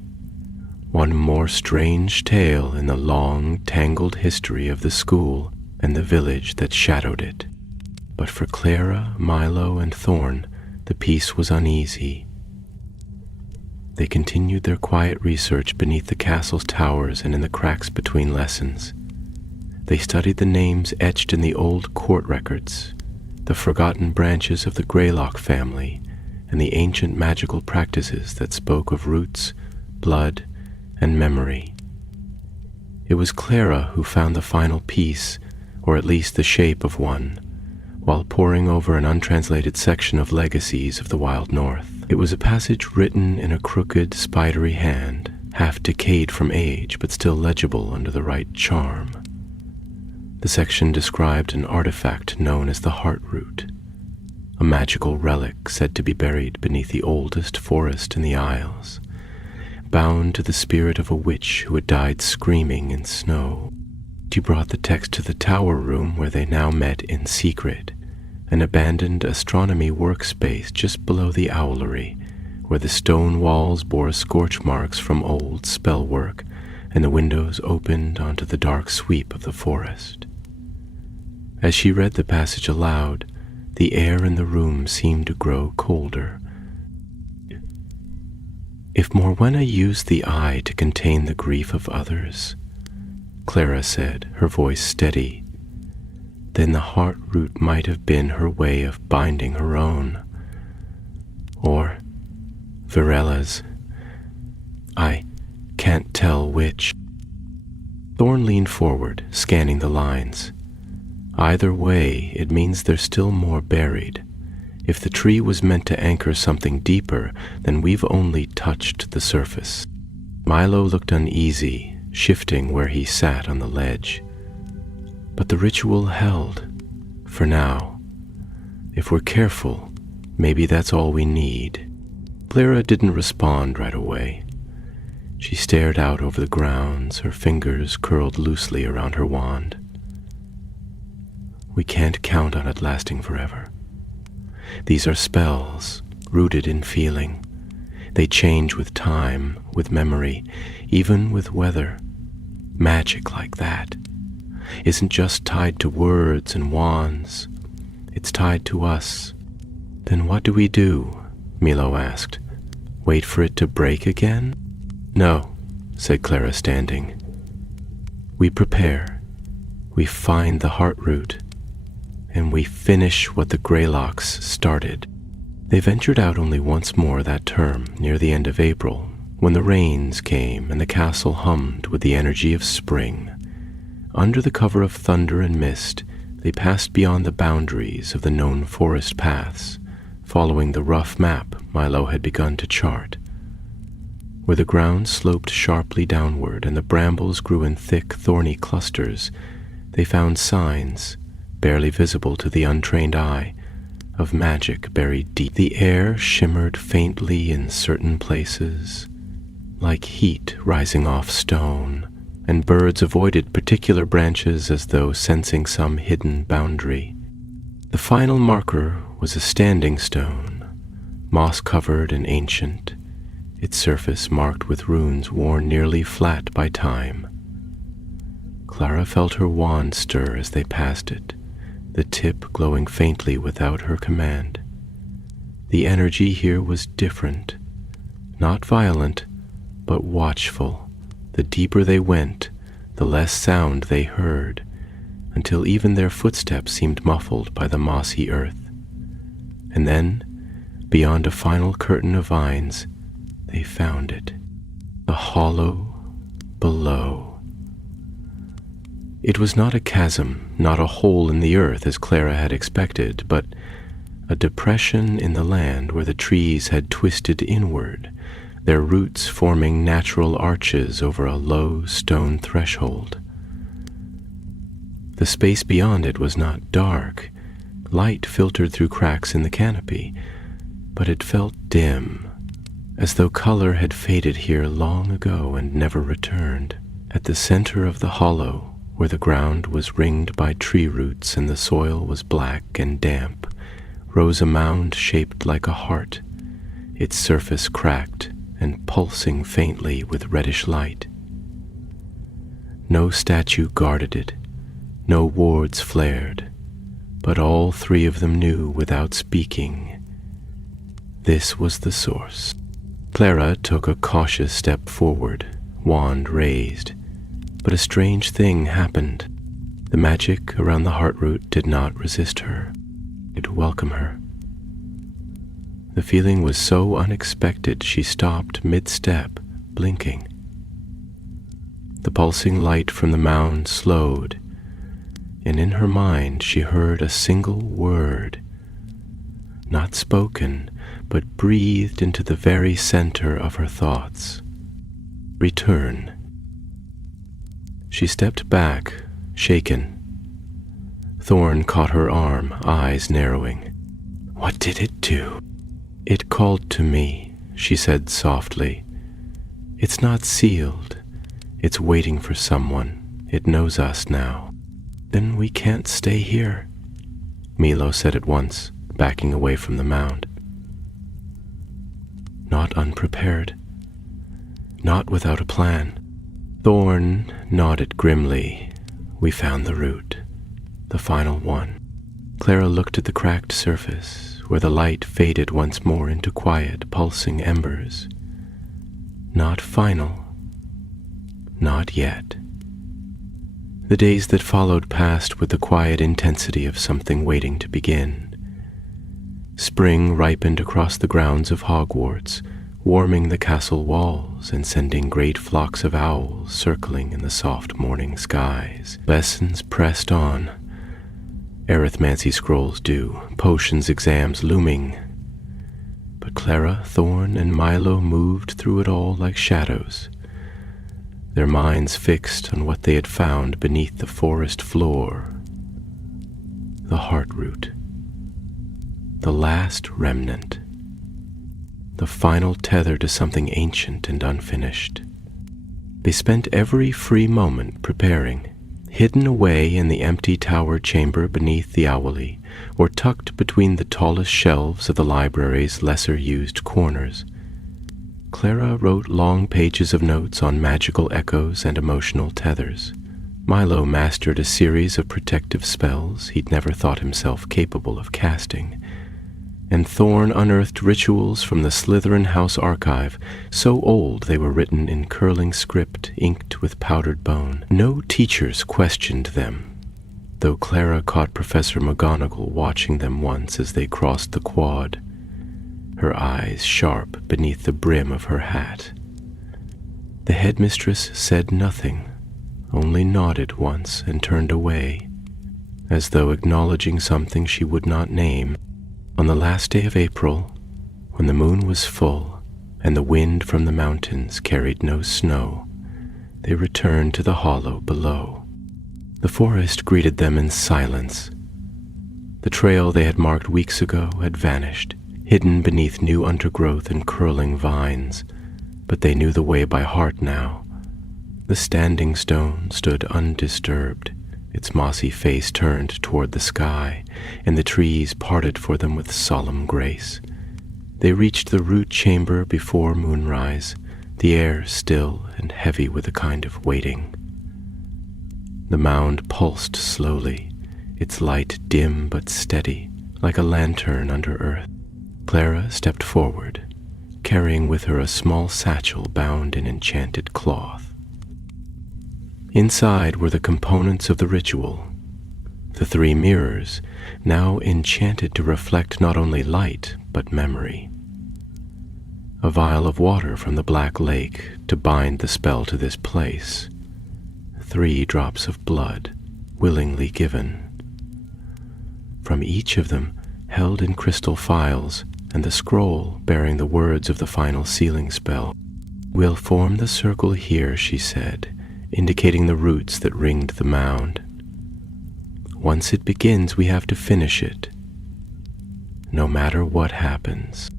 one more strange tale in the long, tangled history of the school and the village that shadowed it. But for Clara, Milo, and Thorn, the peace was uneasy. They continued their quiet research beneath the castle's towers and in the cracks between lessons. They studied the names etched in the old court records, the forgotten branches of the Greylock family, and the ancient magical practices that spoke of roots, blood, and memory. It was Clara who found the final piece, or at least the shape of one, while poring over an untranslated section of Legacies of the Wild North. It was a passage written in a crooked, spidery hand, half decayed from age but still legible under the right charm. The section described an artifact known as the Heart Root, a magical relic said to be buried beneath the oldest forest in the Isles, bound to the spirit of a witch who had died screaming in snow. She brought the text to the tower room where they now met in secret, an abandoned astronomy workspace just below the owlery, where the stone walls bore scorch marks from old spell work, and the windows opened onto the dark sweep of the forest. As she read the passage aloud, the air in the room seemed to grow colder. If Morwenna used the eye to contain the grief of others, Clara said, her voice steady, then the Heart Root might have been her way of binding her own. Or Virella's. I can't tell which. Thorn leaned forward, scanning the lines. Either way, it means there's still more buried. If the tree was meant to anchor something deeper, then we've only touched the surface. Milo looked uneasy, shifting where he sat on the ledge. But the ritual held, for now. If we're careful, maybe that's all we need. Clara didn't respond right away. She stared out over the grounds, her fingers curled loosely around her wand. We can't count on it lasting forever. These are spells, rooted in feeling. They change with time, with memory, even with weather. Magic like that isn't just tied to words and wands. It's tied to us. Then what do we do? Milo asked. Wait for it to break again? No, said Clara, standing. We prepare. We find the Heart Root. And we finish what the Greylocks started. They ventured out only once more that term, near the end of April, when the rains came and the castle hummed with the energy of spring. Under the cover of thunder and mist, they passed beyond the boundaries of the known forest paths, following the rough map Milo had begun to chart. Where the ground sloped sharply downward and the brambles grew in thick, thorny clusters, they found signs, barely visible to the untrained eye, of magic buried deep. The air shimmered faintly in certain places, like heat rising off stone, and birds avoided particular branches as though sensing some hidden boundary. The final marker was a standing stone, moss-covered and ancient, its surface marked with runes worn nearly flat by time. Clara felt her wand stir as they passed it, the tip glowing faintly without her command. The energy here was different, not violent, but watchful, The deeper they went, the less sound they heard, until even their footsteps seemed muffled by the mossy earth. And then, beyond a final curtain of vines, they found it, the hollow below. It was not a chasm, not a hole in the earth as Clara had expected, but a depression in the land where the trees had twisted inward, their roots forming natural arches over a low stone threshold. The space beyond it was not dark. Light filtered through cracks in the canopy, but it felt dim, as though color had faded here long ago and never returned. At the center of the hollow, where the ground was ringed by tree roots and the soil was black and damp, rose a mound shaped like a heart, its surface cracked and pulsing faintly with reddish light. No statue guarded it, no wards flared, but all three of them knew without speaking. This was the source. Clara took a cautious step forward, wand raised, but a strange thing happened. The magic around the heartroot did not resist her. It welcomed her. The feeling was so unexpected she stopped mid-step, blinking. The pulsing light from the mound slowed, and in her mind she heard a single word, not spoken, but breathed into the very center of her thoughts. Return. She stepped back, shaken. Thorn caught her arm, eyes narrowing. What did it do? It called to me, she said softly. It's not sealed. It's waiting for someone. It knows us now. Then we can't stay here, Milo said at once, backing away from the mound. Not unprepared. Not without a plan. Thorn nodded grimly. We found the root, the final one. Clara looked at the cracked surface, where the light faded once more into quiet, pulsing embers. Not final. Not yet. The days that followed passed with the quiet intensity of something waiting to begin. Spring ripened across the grounds of Hogwarts, warming the castle walls and sending great flocks of owls circling in the soft morning skies. Lessons pressed on. Arithmancy scrolls due, potions exams looming. But Clara, Thorn, and Milo moved through it all like shadows, their minds fixed on what they had found beneath the forest floor. The heartroot. The last remnant. The final tether to something ancient and unfinished. They spent every free moment preparing, hidden away in the empty tower chamber beneath the owlie, or tucked between the tallest shelves of the library's lesser-used corners. Clara wrote long pages of notes on magical echoes and emotional tethers. Milo mastered a series of protective spells he'd never thought himself capable of casting, and Thorn unearthed rituals from the Slytherin House archive, so old they were written in curling script inked with powdered bone. No teachers questioned them, though Clara caught Professor McGonagall watching them once as they crossed the quad, her eyes sharp beneath the brim of her hat. The headmistress said nothing, only nodded once and turned away, as though acknowledging something she would not name. On the last day of April, when the moon was full and the wind from the mountains carried no snow, they returned to the hollow below. The forest greeted them in silence. The trail they had marked weeks ago had vanished, hidden beneath new undergrowth and curling vines, but they knew the way by heart now. The standing stone stood undisturbed, its mossy face turned toward the sky, and the trees parted for them with solemn grace. They reached the root chamber before moonrise, the air still and heavy with a kind of waiting. The mound pulsed slowly, its light dim but steady, like a lantern under earth. Clara stepped forward, carrying with her a small satchel bound in enchanted cloth. Inside were the components of the ritual, the 3 mirrors, now enchanted to reflect not only light but memory. A vial of water from the Black Lake to bind the spell to this place. 3 drops of blood, willingly given. From each of them, held in crystal phials, and the scroll bearing the words of the final sealing spell. "We'll form the circle here," she said, indicating the roots that ringed the mound. "Once it begins, we have to finish it, no matter what happens."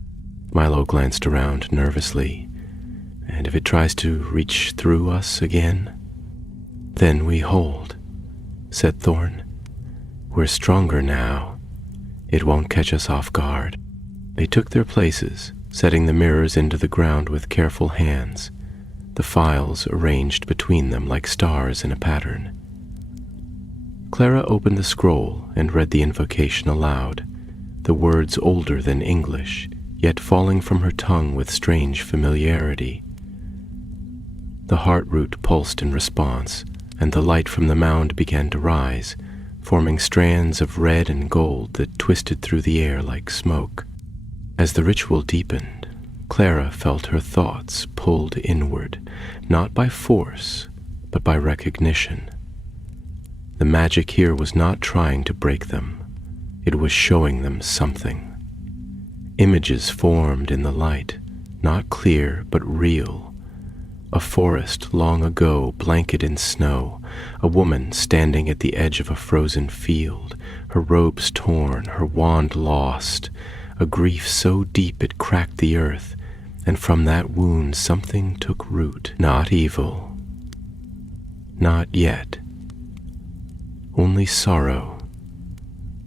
Milo glanced around nervously. "And if it tries to reach through us again?" "Then we hold," said Thorn. "We're stronger now. It won't catch us off guard." They took their places, setting the mirrors into the ground with careful hands, the phials arranged between them like stars in a pattern. Clara opened the scroll and read the invocation aloud, the words older than English, yet falling from her tongue with strange familiarity. The heart root pulsed in response, and the light from the mound began to rise, forming strands of red and gold that twisted through the air like smoke. As the ritual deepened, Clara felt her thoughts pulled inward, not by force, but by recognition. The magic here was not trying to break them. It was showing them something. Images formed in the light, not clear but real. A forest long ago blanketed in snow, a woman standing at the edge of a frozen field, her robes torn, her wand lost, a grief so deep it cracked the earth, and from that wound something took root. Not evil. Not yet. Only sorrow,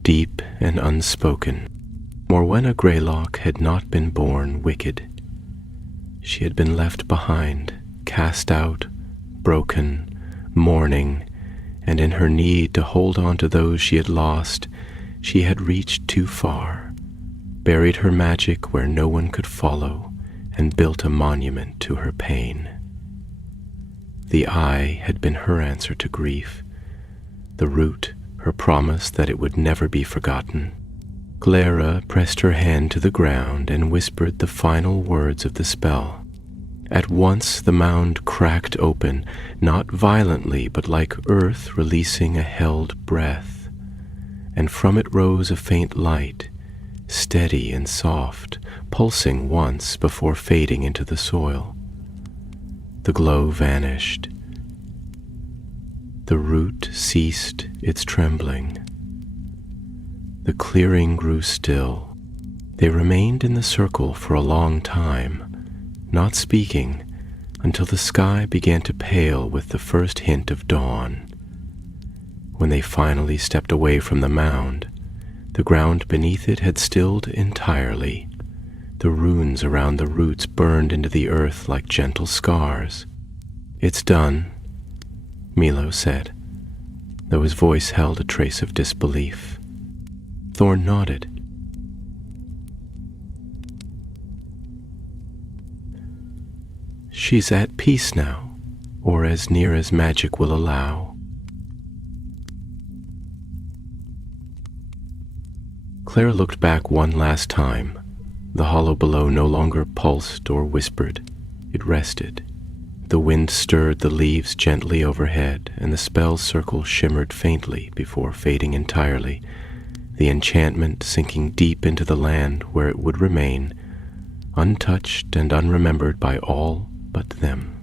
deep and unspoken. Morwenna Greylock had not been born wicked. She had been left behind, cast out, broken, mourning, and in her need to hold on to those she had lost, she had reached too far, buried her magic where no one could follow, and built a monument to her pain. The eye had been her answer to grief, the root her promise that it would never be forgotten. Clara pressed her hand to the ground and whispered the final words of the spell. At once the mound cracked open, not violently but like earth releasing a held breath, and from it rose a faint light, steady and soft, pulsing once before fading into the soil. The glow vanished. The root ceased its trembling. The clearing grew still. They remained in the circle for a long time, not speaking, until the sky began to pale with the first hint of dawn. When they finally stepped away from the mound, the ground beneath it had stilled entirely. The runes around the roots burned into the earth like gentle scars. "It's done," Milo said, though his voice held a trace of disbelief. Thorn nodded. "She's at peace now, or as near as magic will allow." Clara looked back one last time. The hollow below no longer pulsed or whispered. It rested. The wind stirred the leaves gently overhead, and the spell circle shimmered faintly before fading entirely, the enchantment sinking deep into the land where it would remain, untouched and unremembered by all but them.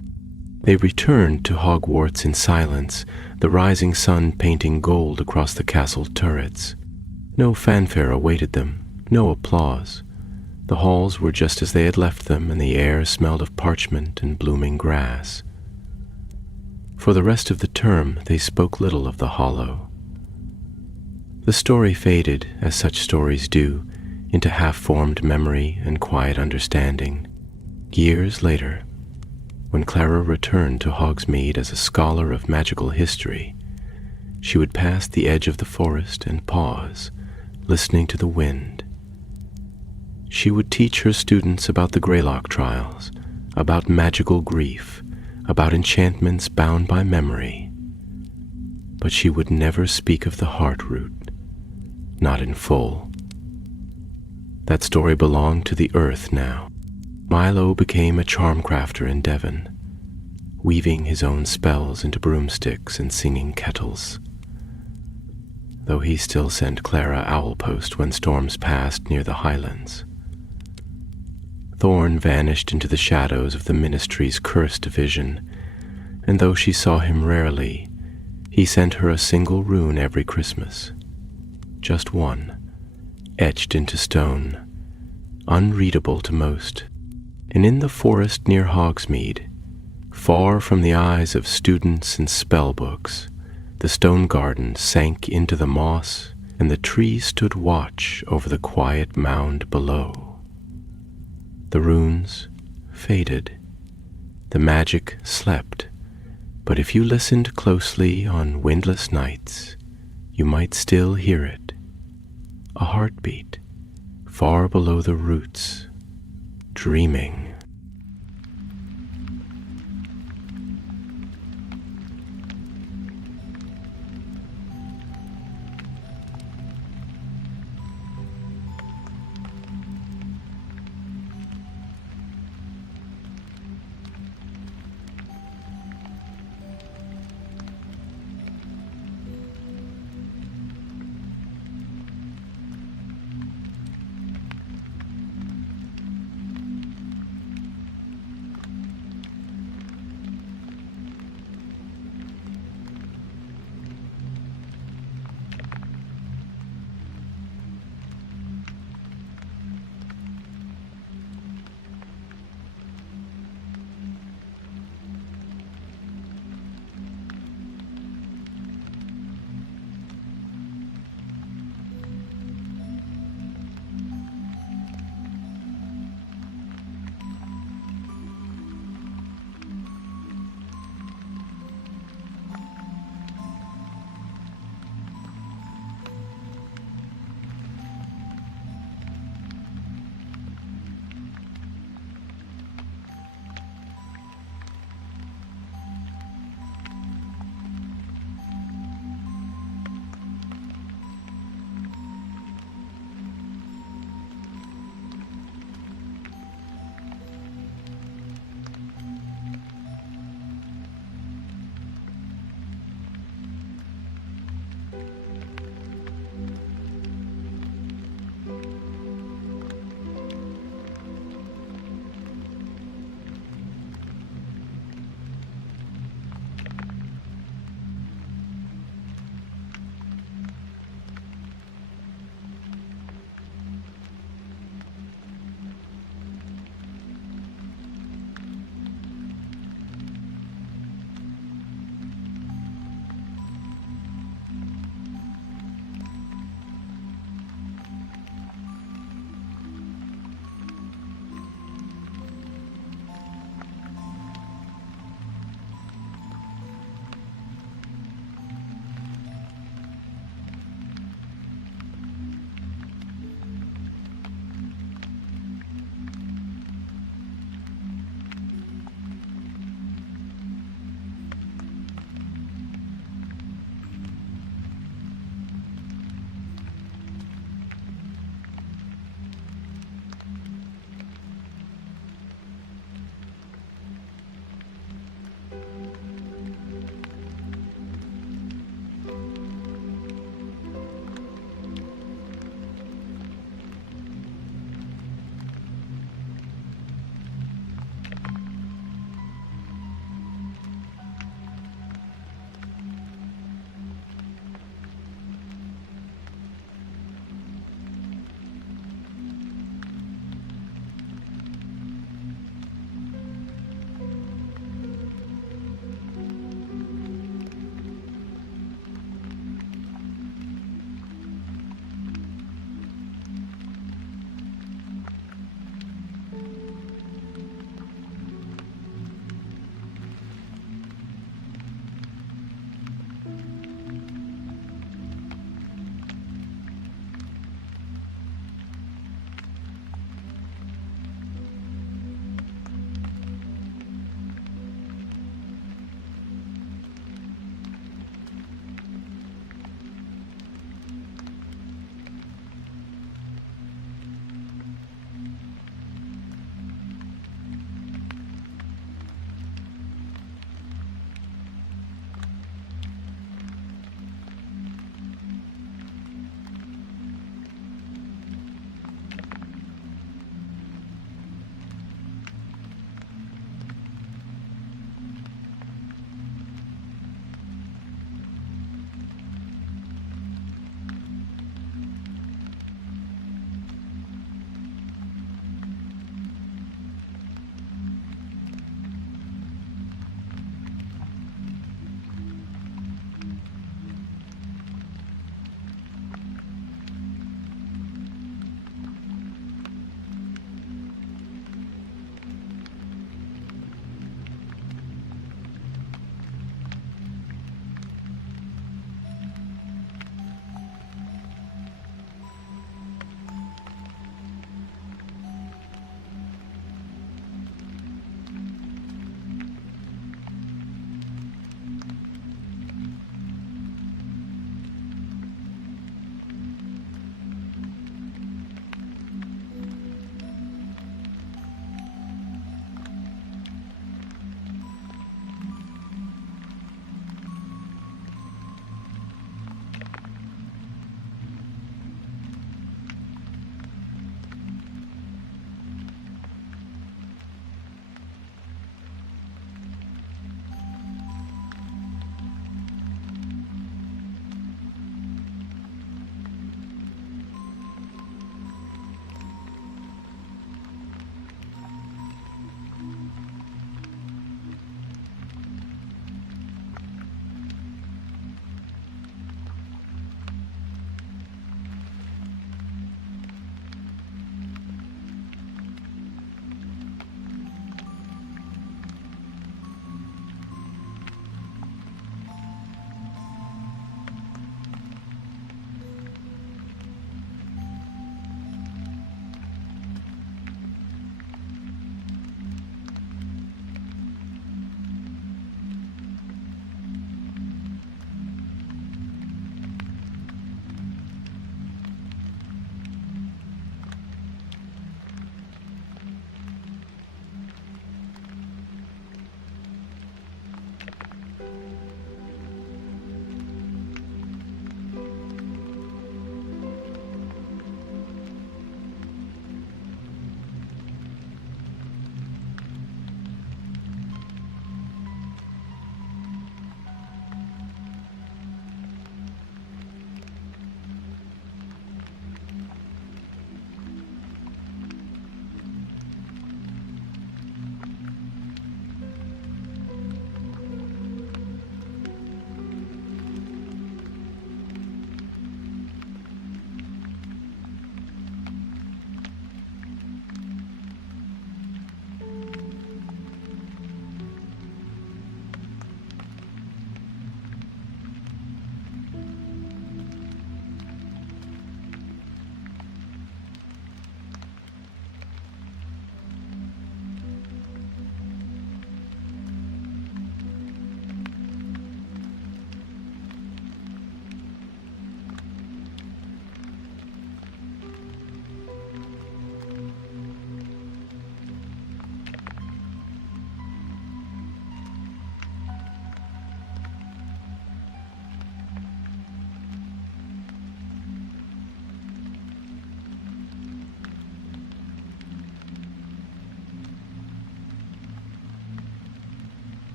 They returned to Hogwarts in silence, the rising sun painting gold across the castle turrets. No fanfare awaited them, no applause. The halls were just as they had left them, and the air smelled of parchment and blooming grass. For the rest of the term, they spoke little of the Hollow. The story faded, as such stories do, into half-formed memory and quiet understanding. Years later, when Clara returned to Hogsmeade as a scholar of magical history, she would pass the edge of the forest and pause, listening to the wind. She would teach her students about the Greylock trials, about magical grief, about enchantments bound by memory, but she would never speak of the heart root, not in full. That story belonged to the earth now. Milo became a charm crafter in Devon, weaving his own spells into broomsticks and singing kettles, though he still sent Clara Owlpost when storms passed near the highlands. Thorn vanished into the shadows of the ministry's cursed vision, and though she saw him rarely, he sent her a single rune every Christmas, just one, etched into stone, unreadable to most. And in the forest near Hogsmeade, far from the eyes of students and spellbooks, the stone garden sank into the moss, and the trees stood watch over the quiet mound below. The runes faded, the magic slept, but if you listened closely on windless nights, you might still hear it, a heartbeat, far below the roots, dreaming.